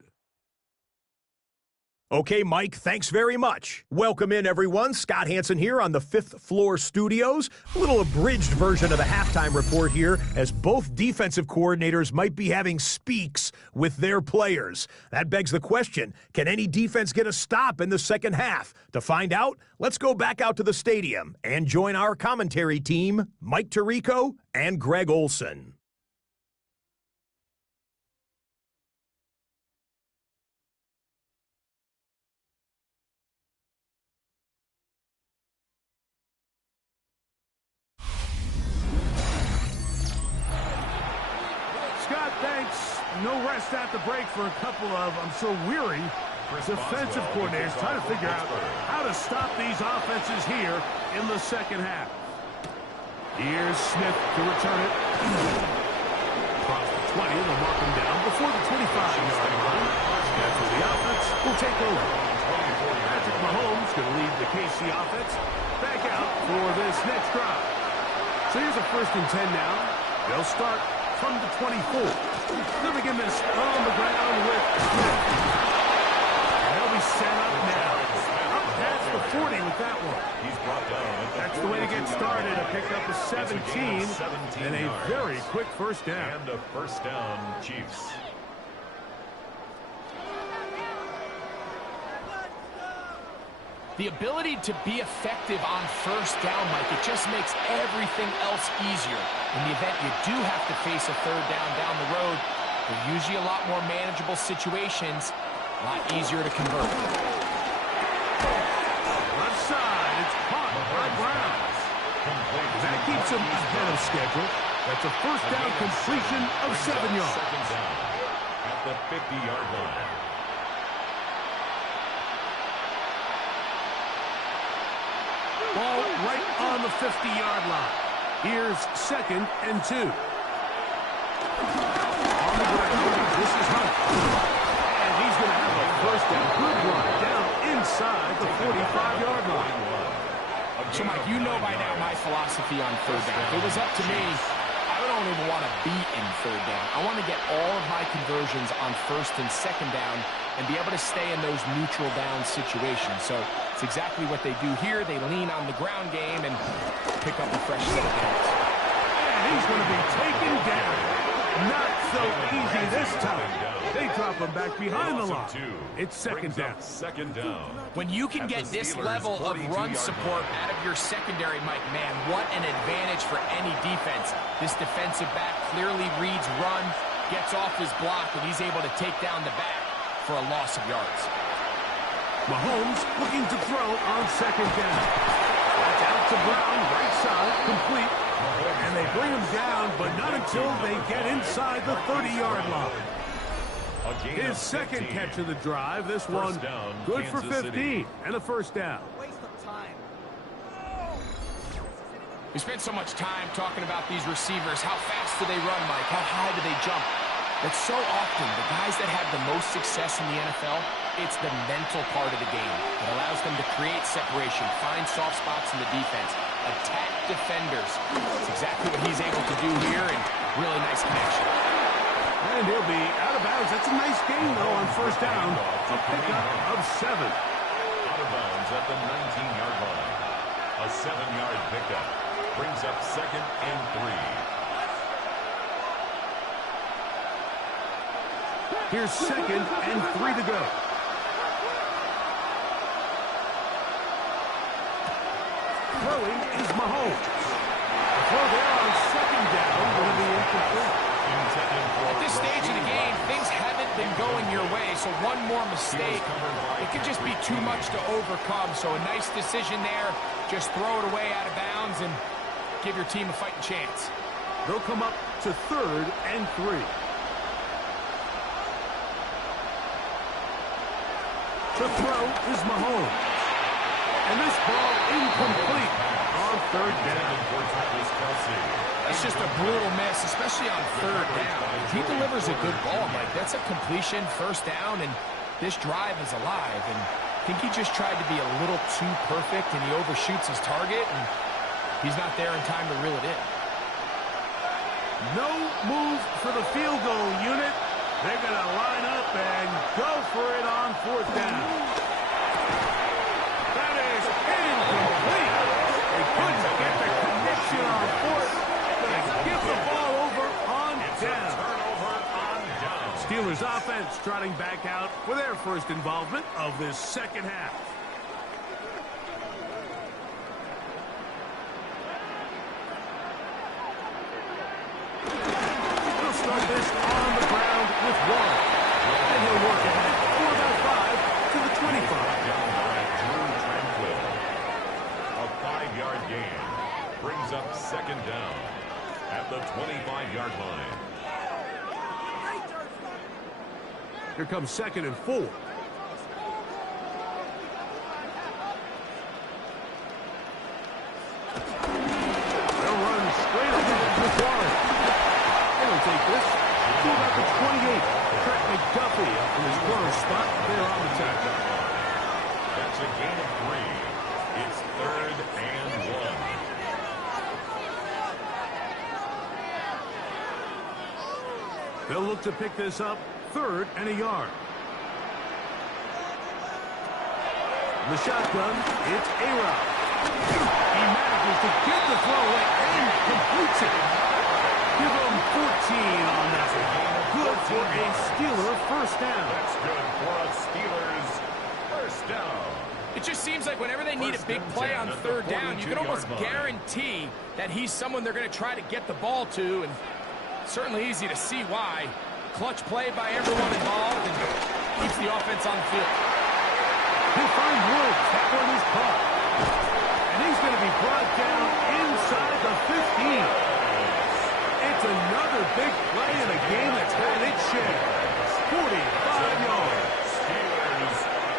Okay, Mike, thanks very much. Welcome in, everyone. Scott Hansen here on the 5th Floor Studios. A little abridged version of the halftime report here, as both defensive coordinators might be having speaks with their players. That begs the question, can any defense get a stop in the second half? To find out, let's go back out to the stadium and join our commentary team, Mike Tirico and Greg Olson. No rest at the break for a couple of, I'm sure, weary defensive coordinators trying to figure out how to stop these offenses here in the second half. Here's Smith to return it. Across the 20, they'll mark him down before the 25-yard line. That's where the offense will take over. Patrick Mahomes going to lead the KC offense back out for this next drive. So here's a 1st and 10 now. They'll start from the 24. Living in this on the ground with Smith. And they'll be set up now. Up past the 40 with that one. He's brought down. That's the way to get started. A pickup of 17 and a very quick first down. And a first down, Chiefs. The ability to be effective on first down, Mike, it just makes everything else easier. In the event you do have to face a third down the road, they're usually a lot more manageable situations, a lot easier to convert. Left side, it's caught by Brown. That keeps him ahead of schedule. That's a first down completion of 7 yards. Second down at the 50-yard line. Ball right on the 50-yard line. Here's 2nd and 2. On the ground, this is Hunt. And he's going to have a first down. Good run down inside the 45-yard line. So, Mike, you know by now my philosophy on third down. If it was up to me, I don't even want to be in third down. I want to get all of my conversions on first and second down and be able to stay in those neutral down situations. So it's exactly what they do here. They lean on the ground game and pick up a fresh set of downs. And he's going to be taken down. Not so easy this time. They drop him back behind the line. It's second down. Second down. When you can get this level of run support out of your secondary, Mike, man, what an advantage for any defense. This defensive back clearly reads run, gets off his block, and he's able to take down the back for a loss of yards. Mahomes looking to throw on second down. That's out to Brown, right side, complete. And they bring him down, but not until they get inside the 30-yard line. His second catch of the drive. This one good for 15 and a first down. We spent so much time talking about these receivers. How fast do they run, Mike? How high do they jump? But so often, the guys that have the most success in the NFL, it's the mental part of the game. It allows them to create separation, find soft spots in the defense, attack defenders. That's exactly what he's able to do here, and really nice connection. And he'll be out of bounds. That's a nice gain, though, on first down. A pickup of 7. Out of bounds at the 19-yard line. A 7-yard pickup brings up 2nd and 3. Here's 2nd and 3 to go. Throwing is Mahomes. The throw there on second down going to be incomplete. At this stage of the game, things haven't been going your way, so one more mistake, it could just be too much to overcome. So a nice decision there. Just throw it away out of bounds and give your team a fighting chance. They'll come up to 3rd and 3. The throw is Mahomes. And this ball incomplete on 3rd down. That's just a brutal miss, especially on 3rd down. If he delivers a good ball, Mike, that's a completion, first down, and this drive is alive. And I think he just tried to be a little too perfect, and he overshoots his target, and he's not there in time to reel it in. No move for the field goal unit. They're going to line up and go for it on 4th down. That is incomplete. They couldn't get the connection on 4th. Going to give the ball over on down. Steelers offense trotting back out for their first involvement of this second half. They'll start this on the ground with 1. And he'll work ahead for about 5 to the 25. A 5-yard gain brings up 2nd down at the 25-yard line. Here comes 2nd and 4. They'll run straight ahead with Warren. They'll take this to about the 28. Trent McDuffie up in his corner spot there on the tackle. That's a gain of 3. It's 3rd and 1. They'll look to pick this up 3rd and a yard. The shotgun, it's A-Rod. He manages to get the throw away and completes it. Give him 14 on that one. Good for a Steeler first down. That's good for a Steelers first down. It just seems like whenever they need a big play on 3rd down, you can almost guarantee that he's someone they're going to try to get the ball to, and certainly easy to see why. Clutch play by everyone involved and keeps the offense on the field. He'll find Woods. That one is caught. And he's going to be brought down inside the 15. It's another big play in a game that's had its share. 45 yards.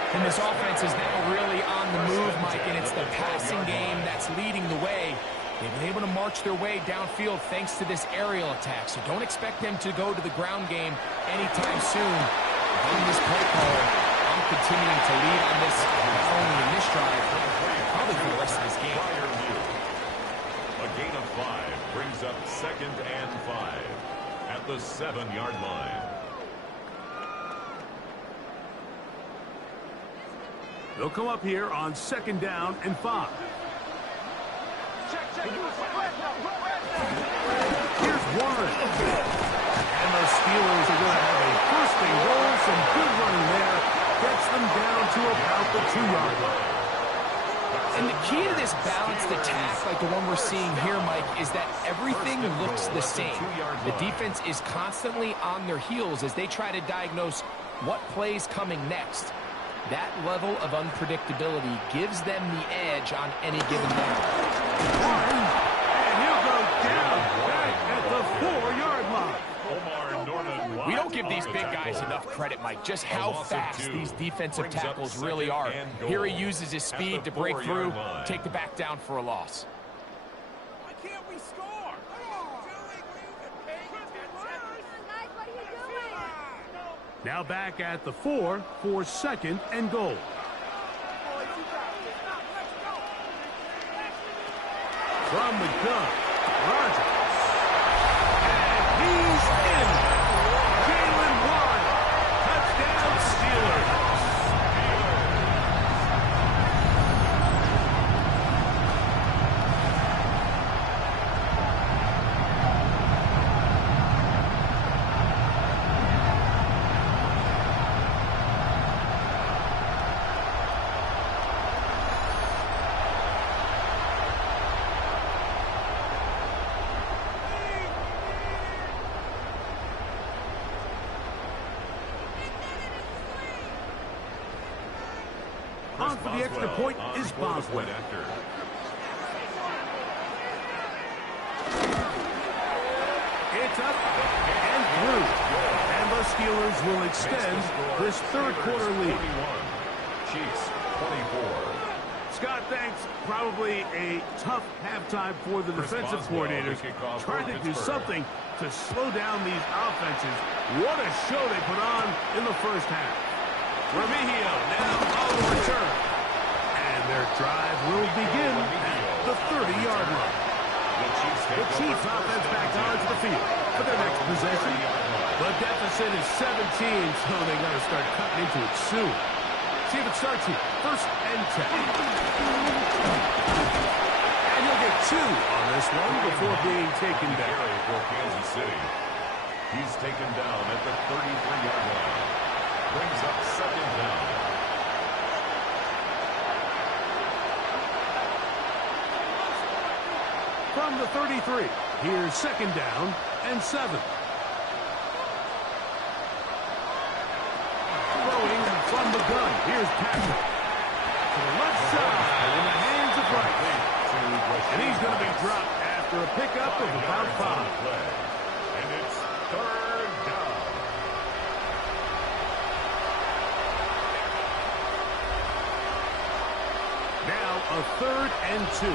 And this offense is now really on the move, Mike, and it's the passing game that's leading the way. They've been able to march their way downfield thanks to this aerial attack, so don't expect them to go to the ground game anytime soon. On this play call, I'm continuing to lead on this, not only in this drive, probably for the rest of this game. A gain of 5 brings up 2nd and 5 at the 7-yard line. They'll come up here on 2nd down and 5. Here's Warren. And the Steelers are going to have a 1st and goal. Some good running there. Gets them down to about the 2-yard line. And the key to this balanced attack, like the one we're seeing here, Mike, is that everything looks the same. The defense is constantly on their heels as they try to diagnose what play's coming next. That level of unpredictability gives them the edge on any given down. And he'll go down back at the 4-yard line. We don't give these big guys enough credit, Mike, just how fast these defensive tackles really are. Here he uses his speed to break through, take the back down for a loss. Why can't we score? Now back at the 4 for 2nd and goal. From the gun, Rodgers. And he's in. Jalen Warren. Touchdown, Steelers. On for the extra point is Boswell. It's up and through. And the Steelers will extend this 3rd quarter lead. Chiefs 24. Scott, thanks. Probably a tough halftime for the defensive coordinators. Trying to do something to slow down these offenses. What a show they put on in the first half. Remigio now on the return. And their drive will begin at the 30-yard line. The Chiefs offense back onto the field for their next possession. The deficit is 17, so they got to start cutting into it soon. See if it starts here. 1st and 10. And he'll get 2 on this one before being taken down. For Kansas City. He's taken down at the 33-yard line. Brings up 2nd down. From the 33, here's 2nd down and 7. Throwing from the gun, here's Patrick. To the left side in the hands of Rice. And he's going to be dropped after a pickup of about 5. And it's 3rd down. Now a 3rd and 2.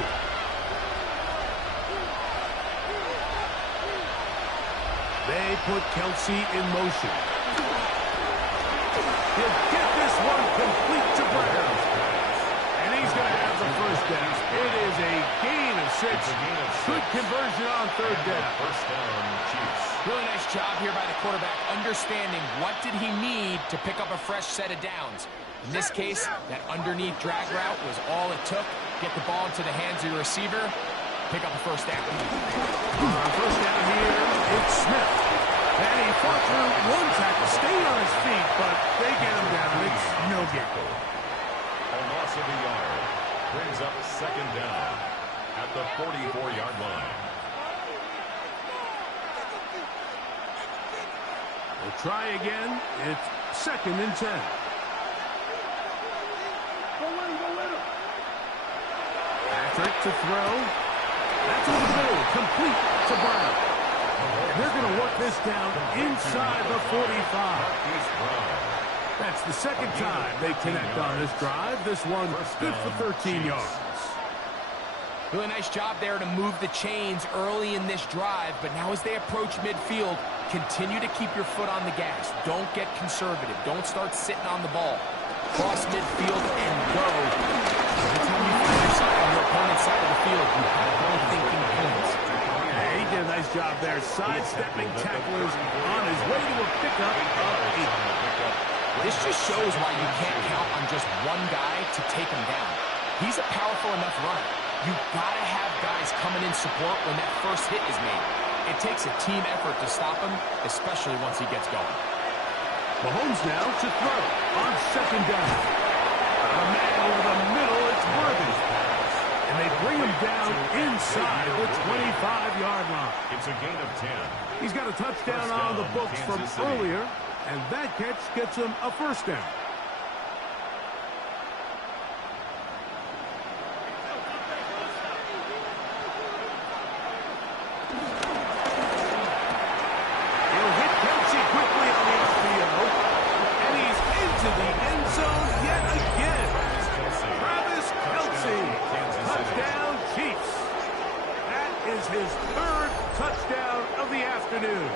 They put Kelsey in motion. He'll get this one complete to Brown. And he's going to have the 1st first down. It is a gain of 6. Good conversion on third down. First down, Chiefs. Really nice job here by the quarterback, understanding what did he need to pick up a fresh set of downs. In this case, that underneath drag route was all it took. Get the ball into the hands of your receiver, pick up a first down. First down here, it's Smith. And he fought through one tackle, stayed on his feet, but they get him down. It's no gain. A loss of a yard brings up second down at the 44-yard line. We'll try again. It's 2nd and 10. Patrick to throw. That's in the middle. Complete to Brown. They're going to work this down inside the 45. That's the second time they connect on this drive. This one good for 13 yards. Really nice job there to move the chains early in this drive, but now as they approach midfield, continue to keep your foot on the gas. Don't get conservative. Don't start sitting on the ball. Cross midfield and go. Every time you find yourself on your opponent's side of the field, you have no thinking points. He did a nice job there, sidestepping tacklers on his way to a pickup of 8. This just shows why you can't count on just one guy to take him down. He's a powerful enough runner. You've got to have guys coming in support when that first hit is made. It takes a team effort to stop him, especially once he gets going. Mahomes now to throw on second down. A man over the middle, it's Worthy. And they bring him down inside the 25-yard line. It's a gain of 10. He's got a touchdown on the books from earlier, and that catch gets him a first down. He'll hit Kelsey quickly on the RPO, and he's into the end zone yet again. Travis Kelsey, touchdown Chiefs. That is his 3rd touchdown of the afternoon.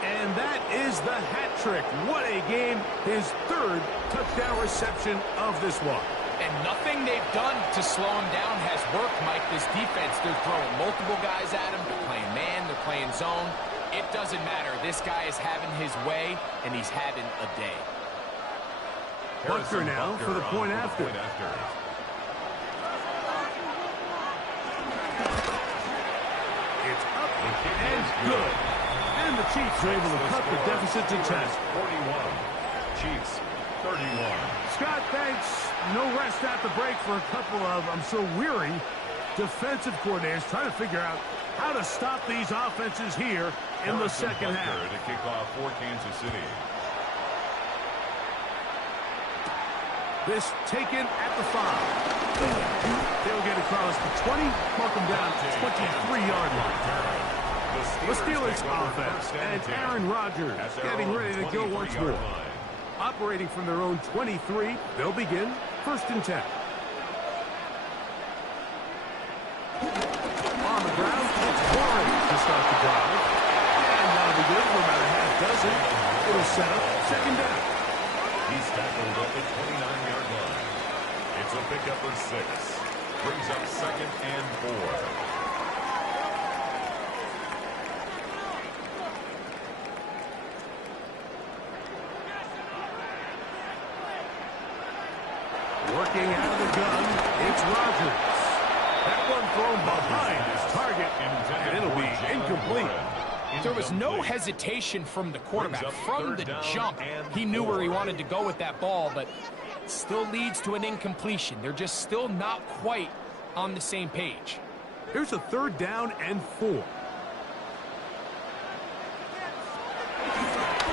And that is the hat trick. What a game. His 3rd touchdown reception of this one. And nothing they've done to slow him down has worked, Mike. This defense, they're throwing multiple guys at him. They're playing man, they're playing zone. It doesn't matter. This guy is having his way, and he's having a day. Butker now for the point after. It's up and good. And the Chiefs are able to cut the deficit to 10. 41. Chiefs 31. Scott, thanks. No rest at the break for a couple of, I'm so weary, defensive coordinators trying to figure out how to stop these offenses here in the second half. To kick off for Kansas City. This taken at the 5. They'll get across the 20, mark them down to 23-yard line. The Steelers offense and Aaron Rodgers getting ready to go once more. Operating from their own 23, they'll begin 1st and 10. On the ground, it's Warren to start the drive. And that'll be good for about a half dozen. It'll set up 2nd down. He's tackled at the 29-yard line. It's a pickup of 6. Brings up 2nd and 4. Working out of the gun, it's Rodgers. That one thrown behind his target, and it'll be incomplete. There was no hesitation from the quarterback. From the jump, he knew where he wanted to go with that ball, but it still leads to an incompletion. They're just still not quite on the same page. Here's a 3rd down and 4.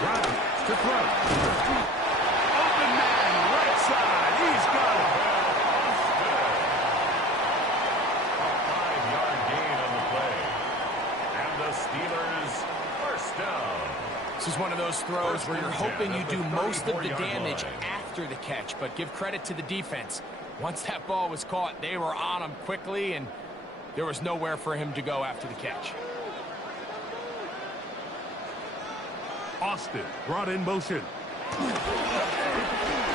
Rodgers to throw. Open man, right side. He's got it. A 5-yard gain on the play. And the Steelers first down. This is one of those throws where you're hoping you do most of the damage after the catch, but give credit to the defense. Once that ball was caught, they were on him quickly, and there was nowhere for him to go after the catch. Austin brought in motion.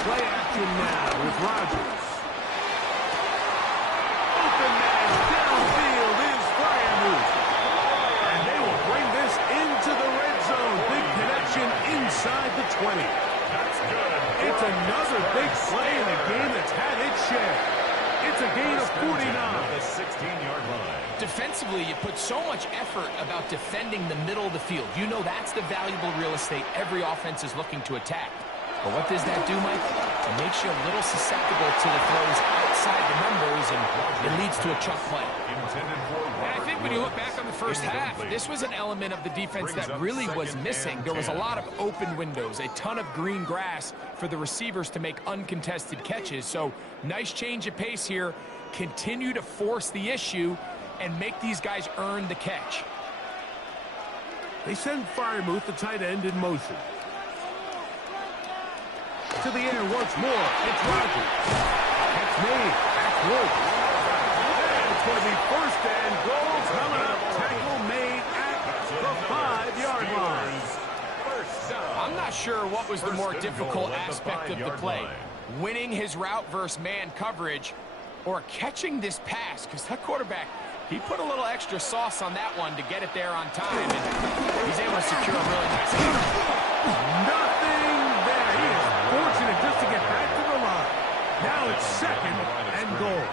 Play action now with Rodgers. inside the 20. That's good. It's another big play in a game that's had its share. It's a gain of 49. At the 16-yard line. Defensively, you put so much effort about defending the middle of the field. You know that's the valuable real estate every offense is looking to attack. But what does that do, Mike? It makes you a little susceptible to the throws outside the numbers, and it leads to a chunk play. And I think when you look back on the first half, this was an element of the defense that really was missing. There was a lot of open windows, a ton of green grass for the receivers to make uncontested catches. So nice change of pace here. Continue to force the issue and make these guys earn the catch. They send Freiermuth, the tight end, in motion. To the air once more. It's Rodgers. It's made. That's Wolf. And it's going to be first and goal coming up. Tackle made at the 5-yard line. I'm not sure what was the more difficult aspect of the play. Winning his route versus man coverage or catching this pass, because that quarterback, he put a little extra sauce on that one to get it there on time, and he's able to secure a really nice hit. Nothing there. He is fortunate just to get back to the line. Now it's second and goal.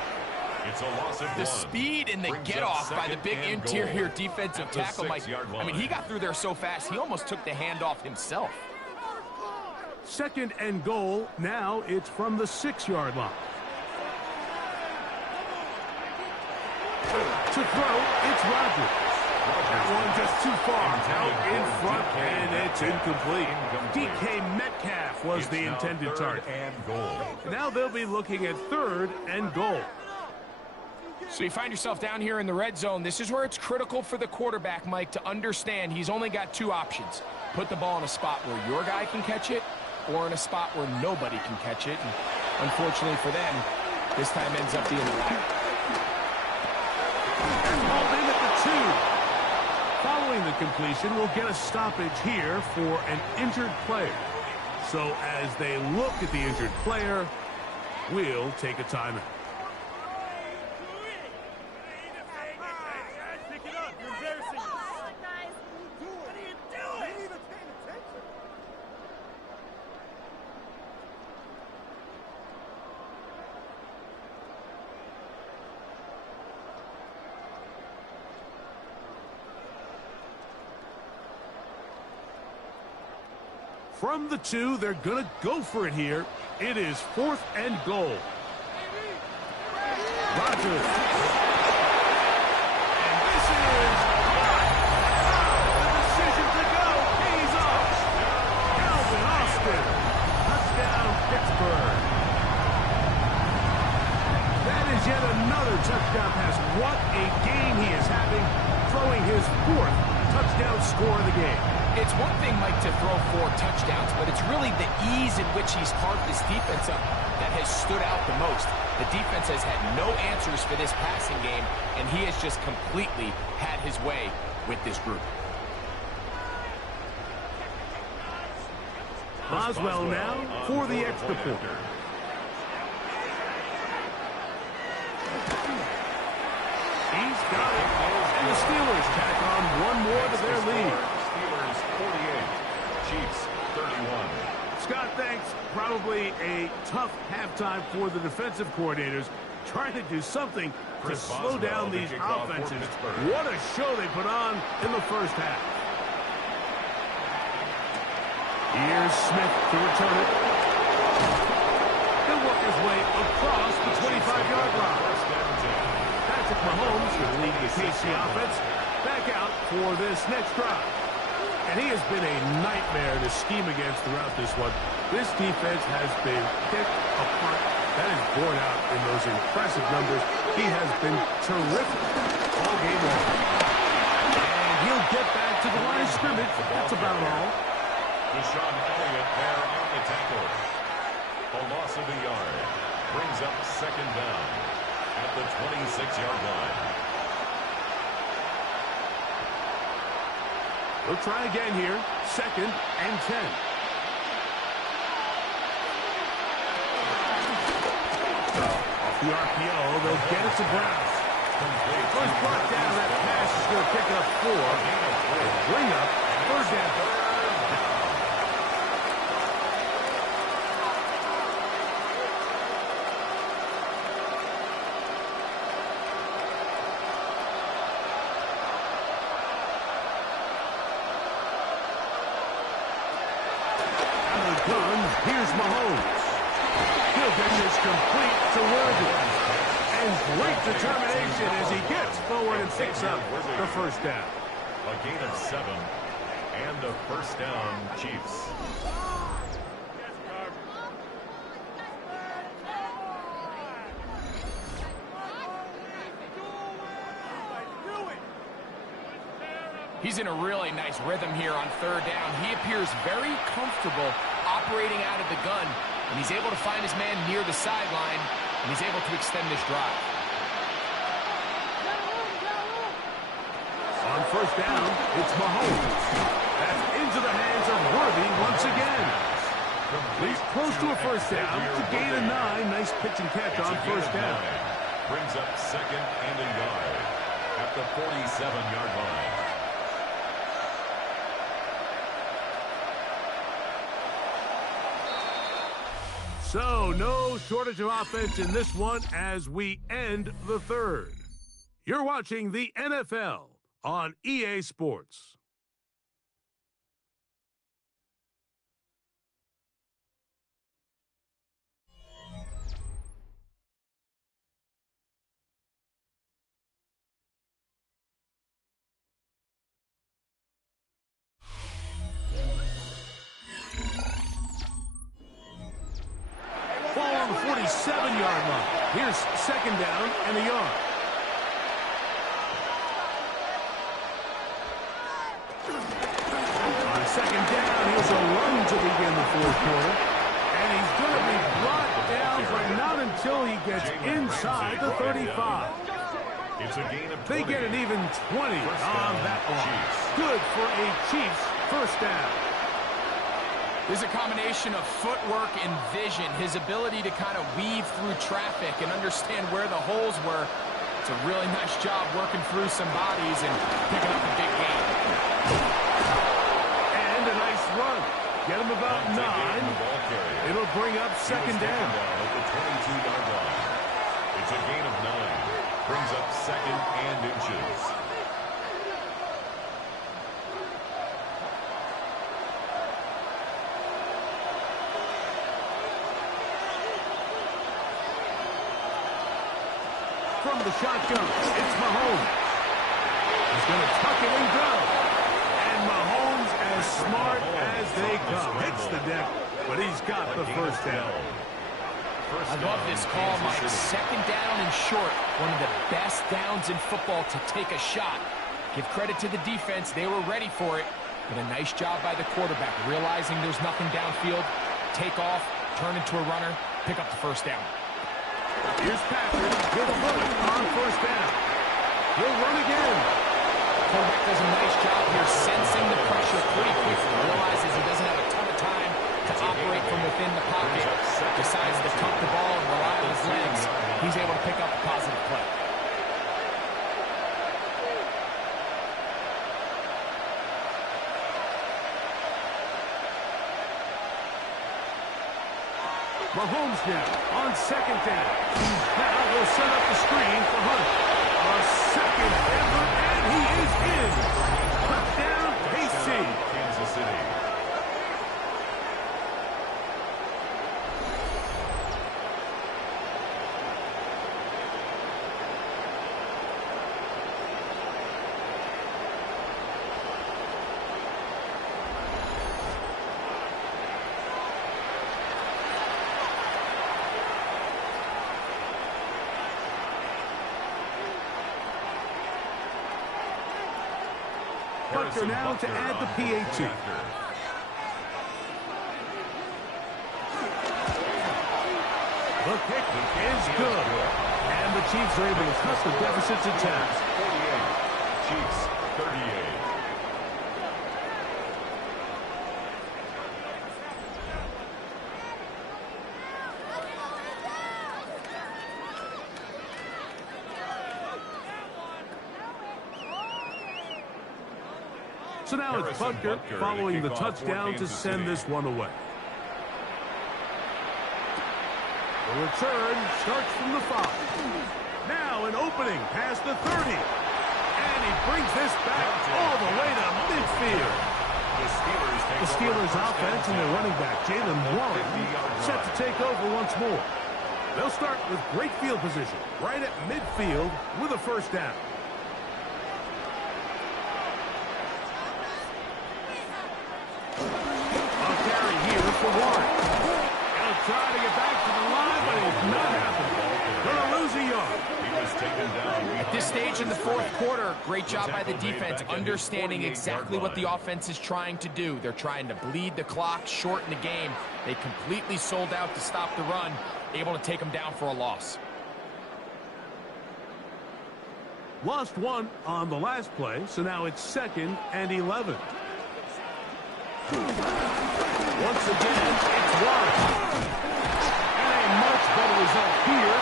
It's a loss of The one. speed and the get-off by the big interior defensive tackle, Mike. I mean, he got through there so fast, he almost took the handoff himself. Second and goal. Now it's from the 6-yard line. To throw, it's Rodgers. That one just too far. Out in front, and it's incomplete. DK Metcalf was the intended target. And goal. Now they'll be looking at third and goal. So you find yourself down here in the red zone. This is where it's critical for the quarterback, Mike, to understand he's only got two options. Put the ball in a spot where your guy can catch it, or in a spot where nobody can catch it. And unfortunately for them, this time ends up being the latter. Ball in at the 2. Following the completion, we'll get a stoppage here for an injured player. So as they look at the injured player, we'll take a timeout. From the 2, they're going to go for it here. It is fourth and goal. Rodgers. And this is the decision to go. He's off. Calvin Austin. Touchdown, Pittsburgh. That is yet another touchdown pass. What a game he is having, throwing his fourth touchdown score of the game. It's one thing, Mike, to throw 4 touchdowns, but it's really the ease in which he's carved this defense up that has stood out the most. The defense has had no answers for this passing game, and he has just completely had his way with this group. Boswell now for the extra point. He's got it. And the Steelers tack on one more to their lead. Steelers 48, Chiefs 31. Scott, thanks. Probably a tough halftime for the defensive coordinators, trying to do something to slow down these offenses. What a show they put on in the first half. Here's Smith to return it. He'll work his way across the 25-yard line. Patrick Mahomes will lead the KC offense back out for this next drive. And he has been a nightmare to scheme against throughout this one. This defense has been picked apart. That is borne out in those impressive numbers. He has been terrific all game long. And he'll get back to the line of scrimmage. That's about all. Deshaun Elliott there on the tackle. A loss of a yard. Brings up second down at the 26-yard line. We'll try again here. Second and 10. Off the RPO, they'll get it to Browns. First brought down, that pass is going to pick up 4. Bring up first down. comes. Here's Mahomes. He'll get this complete to Worthy. And great determination as he gets forward and picks up the first down. A gain of 7 and a first down, Chiefs. He's in a really nice rhythm here on third down. He appears very comfortable operating out of the gun, and he's able to find his man near the sideline, and he's able to extend this drive. On first down, it's Mahomes. That's into the hands of Worthy once again. He's close to a first down to gain a 9. Nice pitch and catch on first down. Brings up second and a yard at the 47-yard line. So, no shortage of offense in this one as we end the third. You're watching the NFL on EA Sports. Ball on the 47-yard line. Here's second down and a yard. On second down, here's a run to begin the fourth quarter. And he's going to be brought down, but not until he gets inside the 35. It's a gain of 20. They get an even 20 on that one. Good for a Chiefs first down. There's a combination of footwork and vision, his ability to kind of weave through traffic and understand where the holes were. It's a really nice job working through some bodies and picking up a big gain. And a nice run. Get him about 9. It'll bring up second down. At the 22-yard line. It's a gain of 9. Brings up second and inches. From the shotgun, it's Mahomes. He's going to tuck it and go. And Mahomes, as smart as they come, hits the deck, but he's got the first down. I love this call, Mike. Second down and short. One of the best downs in football to take a shot. Give credit to the defense. They were ready for it. But a nice job by the quarterback, realizing there's nothing downfield. Take off, turn into a runner, pick up the first down. Here's Patrick. He'll put it on first down. He'll run again. Quarterback does a nice job here sensing the pressure pretty quickly. Realizes he doesn't have a ton of time to operate from within the pocket. Decides to tuck the ball and rely on his legs. He's able to pick up a positive play. Mahomes now on second down. Now they'll set up the screen for Hunt. A second effort, and he is in. Touchdown, KC. Kansas City. Butker now to add the PAT. The kick is good. And the Chiefs are able to cut the deficit to 10. 48. Chiefs 38. So now it's Butker following the touchdown to send this one away. The return starts from the 5. Now an opening past the 30. And he brings this back all the way to midfield. The Steelers offense and their running back, Jalen Warren, set to take over once more. They'll start with great field position, right at midfield with a first down. A carry here for Warren. He'll try to get back to the line, but he's not happening. Gonna lose a yard. He was taken down. At this stage in the fourth quarter, great job by the defense, understanding exactly what the offense is trying to do. They're trying to bleed the clock, shorten the game. They completely sold out to stop the run, able to take them down for a loss. Lost one on the last play, so now it's 2nd and 11. Once again, it's Warren. And a much better result here.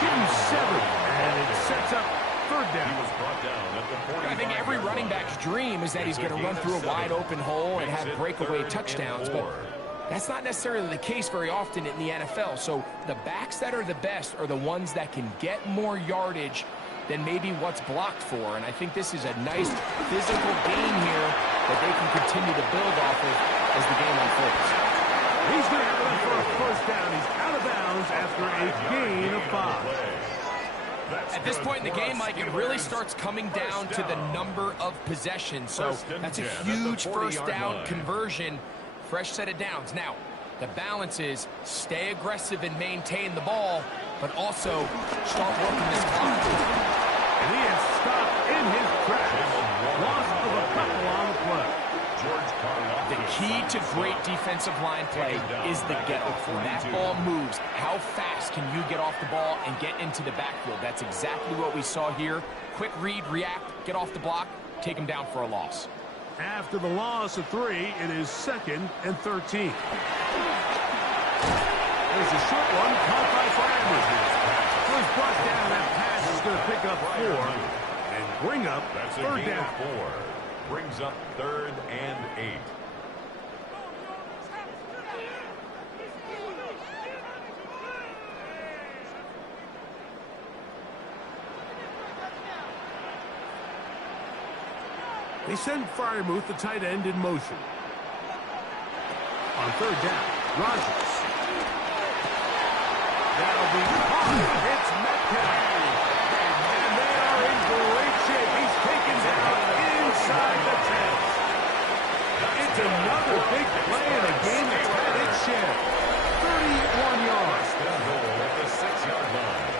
Getting 7, and it sets up 3rd down. He was brought down at the 45. I think every running back's dream is that he's going to run through a wide open hole and have breakaway touchdowns, but that's not necessarily the case very often in the NFL. So the backs that are the best are the ones that can get more yardage than maybe what's blocked for. And I think this is a nice physical gain here that they can continue to build off of as the game unfolds. He's going to have it up for a first down. He's out of bounds after a gain of 5. At this point in the game, Mike, it really starts coming down to the number of possessions. So that's a huge first down conversion. Fresh set of downs. Now, the balance is stay aggressive and maintain the ball, but also start working this clock. And he is stopped in his tracks. Loss of a couple on the play. The key to great defensive line play is the get-up. When that ball moves, how fast can you get off the ball and get into the backfield? That's exactly what we saw here. Quick read, react, get off the block, take him down for a loss. After the loss of 3, it is 2nd and 13. There's a short one caught by Fryermuth. First brought down, that pass is going to pick up 4 and bring up 3rd down. 4. Brings up 3rd and 8. They send Fryermuth, the tight end, in motion. On 3rd down, Rodgers. That'll be caught. It's Metcalf. And they are in great shape. He's taken down inside the 10. It's another big play in a game that's had its share. 31 yards. Goal at the 6-yard line.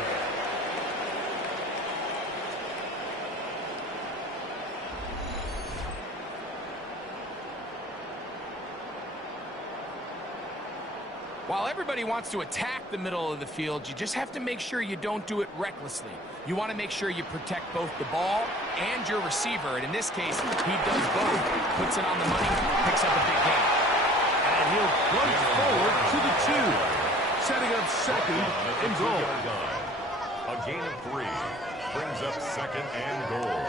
While everybody wants to attack the middle of the field, you just have to make sure you don't do it recklessly. You want to make sure you protect both the ball and your receiver. And in this case, he does both. Puts it on the money, picks up a big gain. And he'll plunge forward to the 2. Setting up 2nd and goal. A gain of 3 brings up 2nd and goal.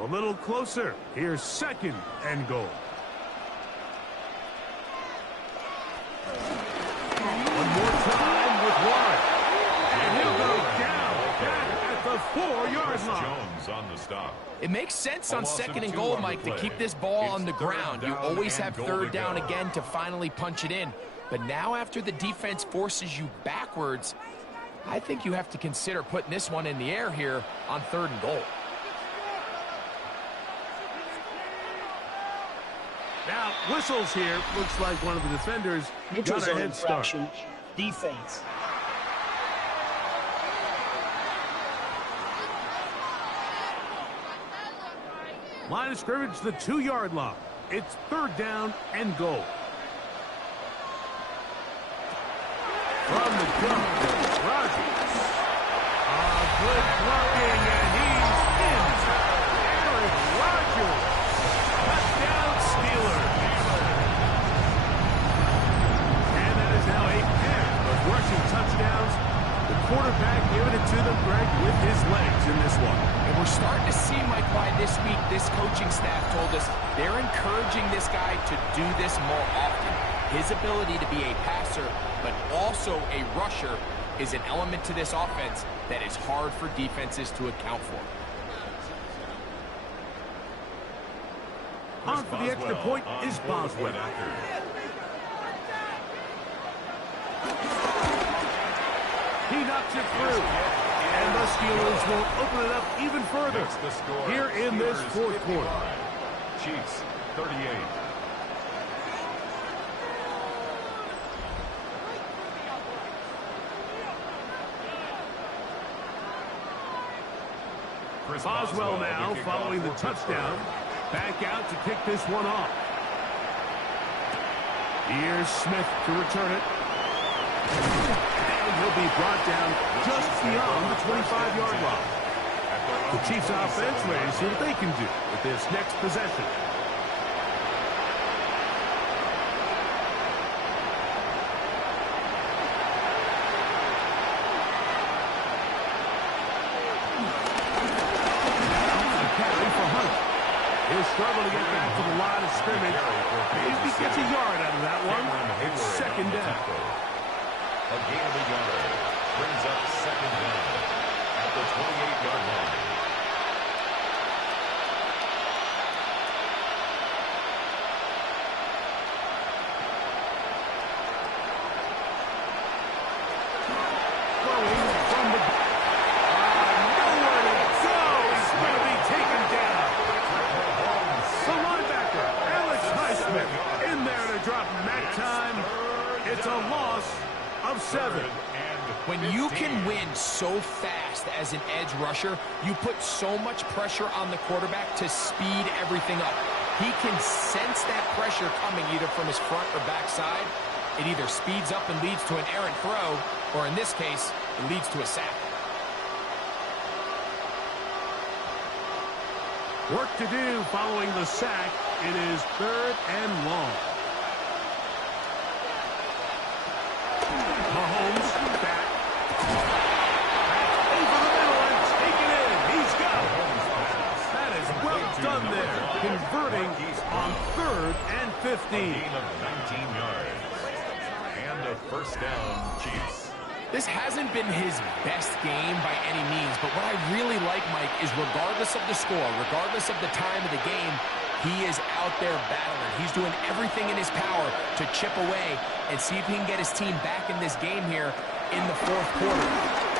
A little closer. Here's 2nd and goal. One more time with Warren. And he'll go down at the 4-yard line. Jones on the stop. It makes sense on 2nd and goal, Mike, to keep this ball on the ground. You always have 3rd down again to finally punch it in. But now after the defense forces you backwards, I think you have to consider putting this one in the air here on 3rd and goal. Now, whistles here. Looks like one of the defenders got a head start. Defense. Line of scrimmage, the 2-yard line. It's 3rd down and goal. From the jump, Rodgers. Good blocking, and he's in. Aaron Rodgers. Touchdown, Steelers. And that is now a pair of rushing touchdowns. The quarterback giving it to them, Greg, with his legs in this one. And we're starting to see, Mike, why this week this coaching staff told us they're encouraging this guy to do this more often. His ability to be a passer, but also a rusher, is an element to this offense that is hard for defenses to account for. On for the extra point is Boswell. He knocks it through. And the Steelers will open it up even further here in this fourth quarter. Chiefs, 38. Boswell now following the touchdown. Back out to kick this one off. Here's Smith to return it. And he'll be brought down just beyond the 25-yard line. The Chiefs offense ready to see what they can do with this next possession. He'll struggle to get back to the line of scrimmage. If he gets a yard out of that one, it's second down. A gain of a yard brings up second down at the 28-yard line. Throwing from the nowhere to go. He's going to be taken down. The linebacker, Alex Highsmith, in there to drop him that time. It's a loss of 7. When you can win so fast as an edge rusher, you put so much pressure on the quarterback to speed everything up. He can sense that pressure coming either from his front or back side. It either speeds up and leads to an errant throw, or in this case, it leads to a sack. Work to do following the sack. It is 3rd and long. Mahomes back. Over the middle and taken in. He's got it. That is well done there. Converting on 3rd and 15. Gain of 19 yards. And a first down, Chiefs. This hasn't been his best game by any means, but what I really like, Mike, is regardless of the score, regardless of the time of the game, he is out there battling. He's doing everything in his power to chip away and see if he can get his team back in this game here in the fourth quarter.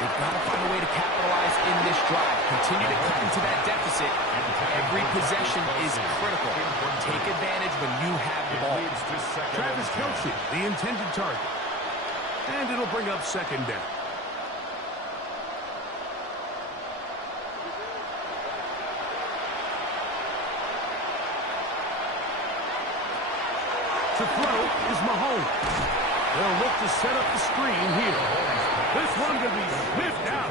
We've got to find a way to capitalize in this drive. Continue to cut into that deficit. Every possession is critical. Take advantage when you have the ball. Travis Kelce, the intended target. And it'll bring up second down. To throw is Mahomes. They'll look to set up the screen here. This one going to be sniffed out,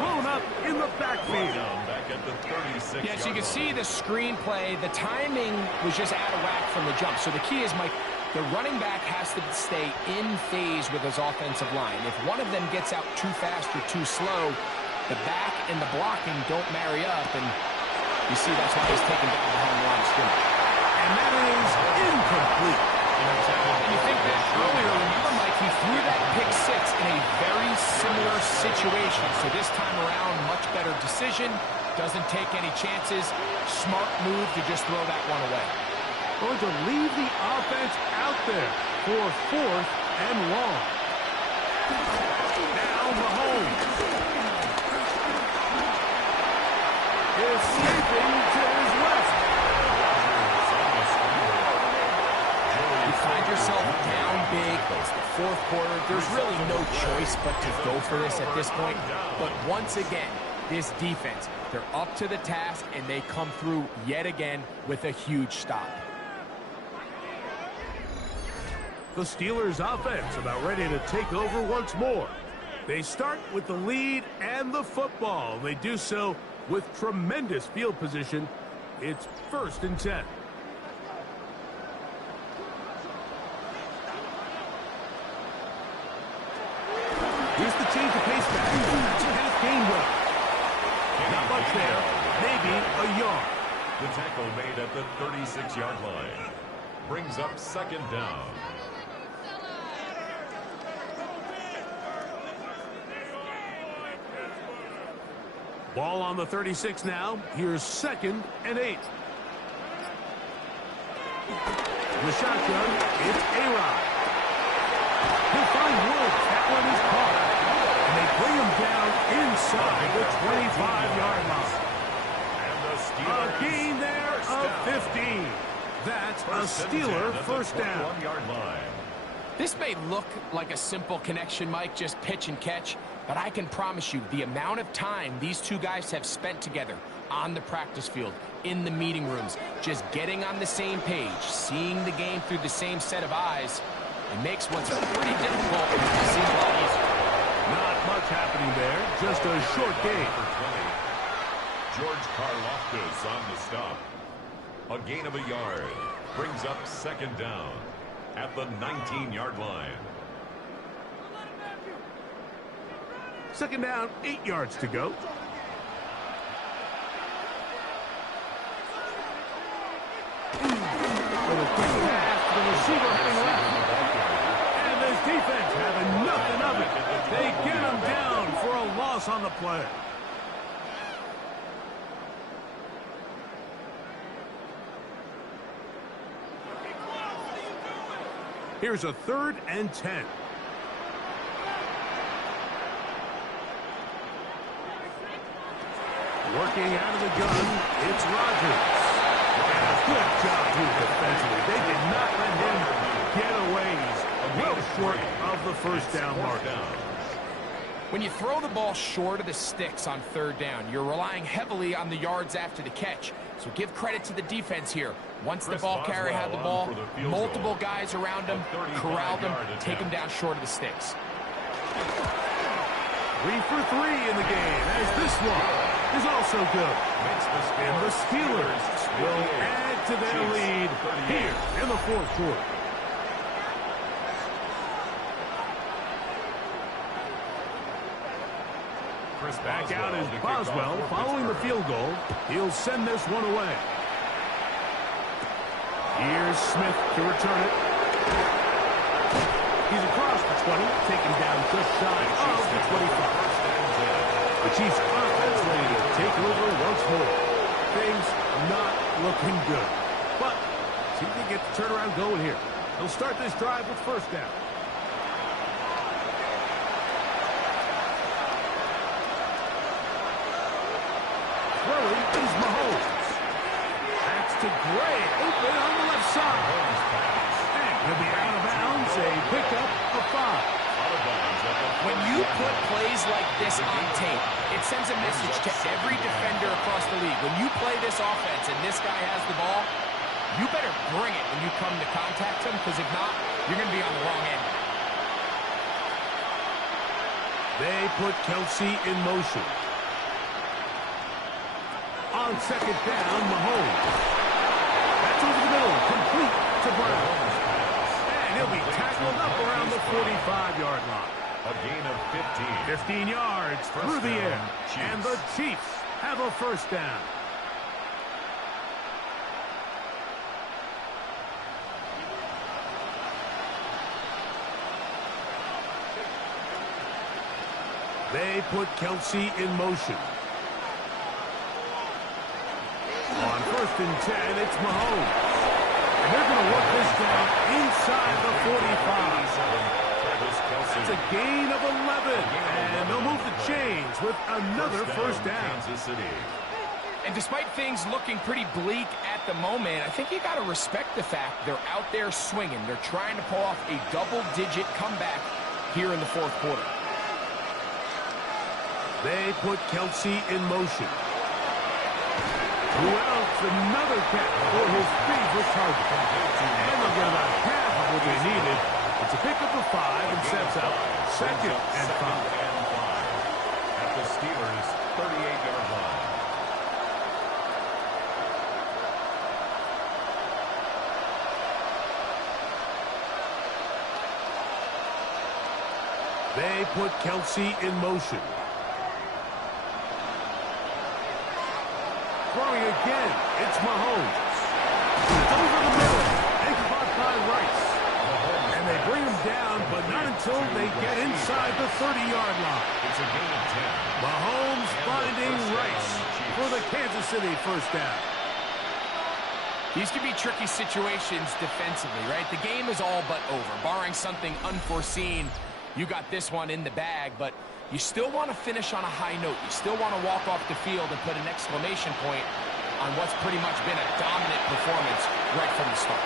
blown up in the backfield. Back at the 36. Yeah, so you can see the screenplay. The timing was just out of whack from the jump. So the key is, Mike, the running back has to stay in phase with his offensive line. If one of them gets out too fast or too slow, the back and the blocking don't marry up, and you see that's why he's taken down behind the line of scrimmage. And that is incomplete. And you think that earlier, remember, Mike, he threw that pick six in a very similar situation. So this time around, much better decision, doesn't take any chances, smart move to just throw that one away. Going to leave the offense out there for 4th and long. Now Mahomes. Escaping to his left. You find yourself down big. It's the fourth quarter. There's really no choice but to go for this at this point. But once again, this defense, they're up to the task, and they come through yet again with a huge stop. The Steelers offense about ready to take over once more. They start with the lead and the football. They do so with tremendous field position. It's 1st and 10. Here's the change of pace back. Kenneth Gainwell. Not much there. Maybe a yard. The tackle made at the 36-yard line. Brings up second down. Ball on the 36 now. Here's 2nd and 8. The shotgun, it's A-Rod. He'll find Woods. That one is caught. And they bring him down inside the 25-yard line. A gain there of 15. That's a Steeler first down. 1-yard line. This may look like a simple connection, Mike, just pitch and catch, but I can promise you the amount of time these two guys have spent together on the practice field, in the meeting rooms, just getting on the same page, seeing the game through the same set of eyes, it makes what's pretty difficult seem a lot easier. Not much happening there, just a short gain. George Karlaftis on the stop. A gain of a yard brings up 2nd down at the 19-yard line. 2nd down, 8 yards to go. Little quick pass to the receiver heading left. And this defense having nothing of it. They get him down for a loss on the play. Here's a 3rd and 10. Working out of the gun, it's Rodgers. And a good job here defensively. They did not let him get away. He's well short of the first down mark. When you throw the ball short of the sticks on 3rd down, you're relying heavily on the yards after the catch. So give credit to the defense here. Once the ball carrier had the ball, multiple guys around him, corralled him, take him down short of the sticks. 3 for 3 in the game, as this one is also good. And the Steelers will add to their lead here in the 4th quarter. Back out is Boswell following the field goal. He'll send this one away. Here's Smith to return it. He's across the 20, taken down just shy of the 25. The Chiefs offense ready to take over once more. Things not looking good. But see if they get the turnaround going here. They'll start this drive with 1st down. Throwing is Mahomes. That's to Gray, open on the left side. And he'll be out of bounds, a pickup of 5. When you put plays like this on tape, it sends a message to every defender across the league. When you play this offense and this guy has the ball, you better bring it when you come to contact him, because if not, you're going to be on the wrong end. They put Kelsey in motion. On 2nd down, Mahomes. That's over the middle, complete to Brown. And he'll be tackled up around the 45-yard line. A gain of 15. 15 yards through the air. And the Chiefs have a 1st down. They put Kelsey in motion. On 1st and 10, it's Mahomes. And they're going to work this down inside the 45. That's a gain of 11. And they'll move the chains with another 1st down. And despite things looking pretty bleak at the moment, I think you got to respect the fact they're out there swinging. They're trying to pull off a double-digit comeback here in the 4th quarter. They put Kelsey in motion. Throughout another catch for his favorite target. And they'll get about half of what they needed. It's a pickup of 5 and sets up 2nd and 5. At the Steelers' 38-yard line. They put Kelsey in motion. Throwing again, it's Mahomes. It's over the middle, and caught by Rice. And and they bring him down, but not until they get inside the 30-yard line. It's a gain of 10. Mahomes finding Rice for the Kansas City first down. These could be tricky situations defensively, right? The game is all but over. Barring something unforeseen, you got this one in the bag, but you still want to finish on a high note. You still want to walk off the field and put an exclamation point on what's pretty much been a dominant performance right from the start.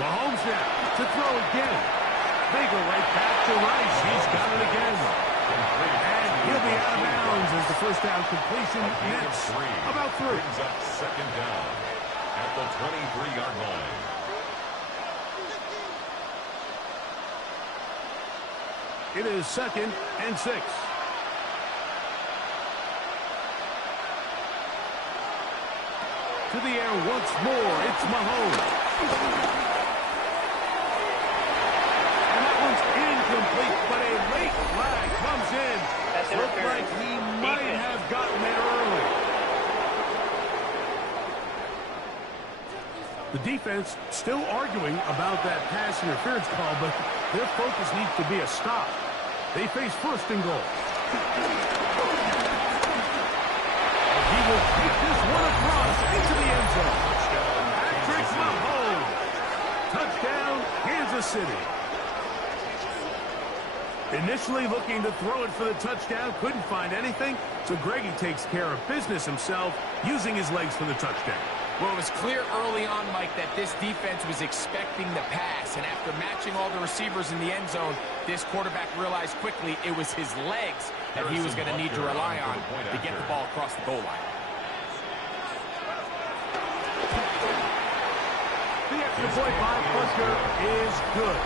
Mahomes now to throw again. They go right back to Rice. He's got it again. And he'll be out of bounds as the first down completion nets about 3. Brings up second down at the 23-yard line. It is 2nd and 6. To the air once more. It's Mahomes. And that one's incomplete, but a late flag comes in. Looked like he might have gotten there early. The defense still arguing about that pass interference call, but their focus needs to be a stop. They face 1st and goal. He will take this one across into the end zone. Patrick Mahomes. Touchdown, Kansas City. Initially looking to throw it for the touchdown, couldn't find anything, so Greggy takes care of business himself, using his legs for the touchdown. Well, it was clear early on, Mike, that this defense was expecting the pass, and after matching all the receivers in the end zone, this quarterback realized quickly it was his legs that he was going to need to rely on to get the ball across the goal line. The extra point by Buster is good.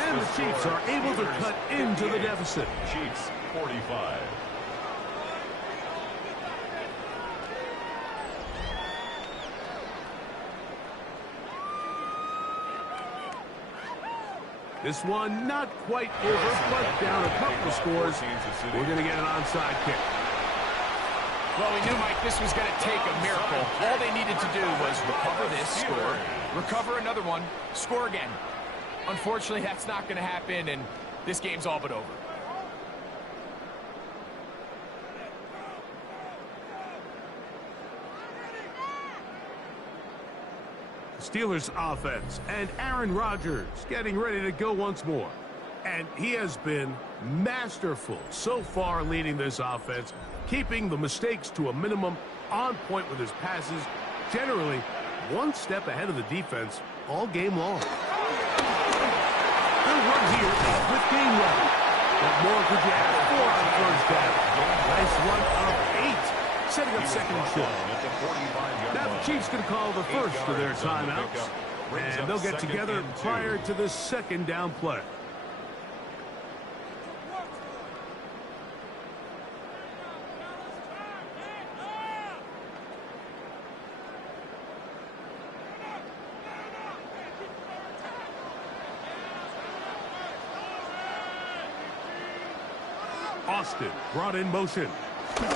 And the Chiefs are able to cut into the deficit. Chiefs 45. This one not quite over, but down a couple of scores. We're going to get an onside kick. Well, we knew, Mike, this was going to take a miracle. All they needed to do was recover this, score, recover another one, score again. Unfortunately, that's not going to happen, and this game's all but over. Steelers offense, and Aaron Rodgers getting ready to go once more. And he has been masterful so far leading this offense, keeping the mistakes to a minimum, on point with his passes, generally one step ahead of the defense all game long. Good run here with game run. What more could you ask for on first down? Nice run of 8, setting up 2nd and short. Now the Chiefs can call the first of their timeouts, and they'll get together prior to the 2nd down play. Austin brought in motion. They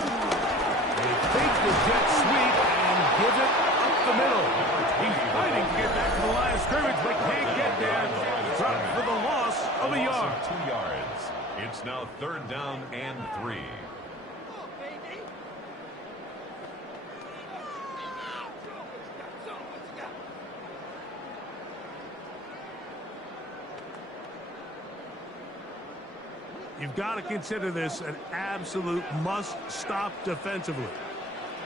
fake the jet sweep and give it up the middle. He's fighting to get back to the line of scrimmage, but can't get there. Dropped for the loss of a yard. 2 yards. It's now 3rd down and 3. You've got to consider this an absolute must-stop defensively.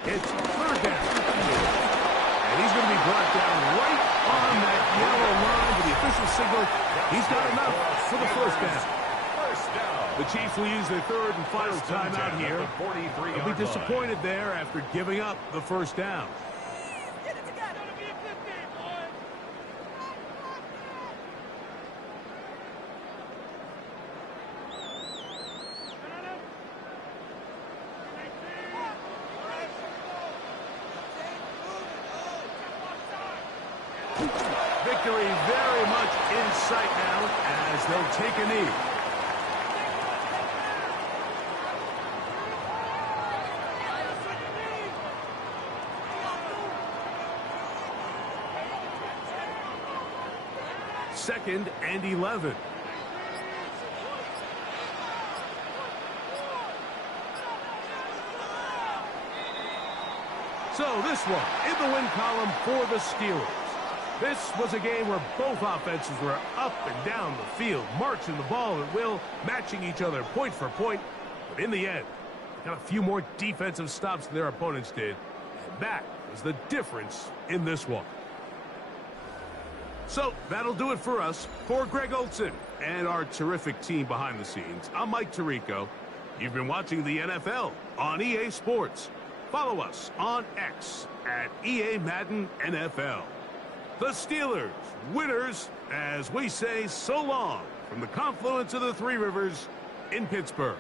It's 3rd down. And he's going to be brought down right on that yellow line with the official signal. He's got enough for the 1st down. The Chiefs will use their 3rd and final timeout here. They'll be disappointed there after giving up the 1st down. Victory very much in sight now as they'll take a knee. 2nd and 11. So this one in the win column for the Steelers. This was a game where both offenses were up and down the field, marching the ball at will, matching each other point for point. But in the end, they got a few more defensive stops than their opponents did. And that was the difference in this one. So that'll do it for us. For Greg Olson and our terrific team behind the scenes, I'm Mike Tirico. You've been watching the NFL on EA Sports. Follow us on X at EA Madden NFL. The Steelers, winners, as we say so long from the confluence of the Three Rivers in Pittsburgh.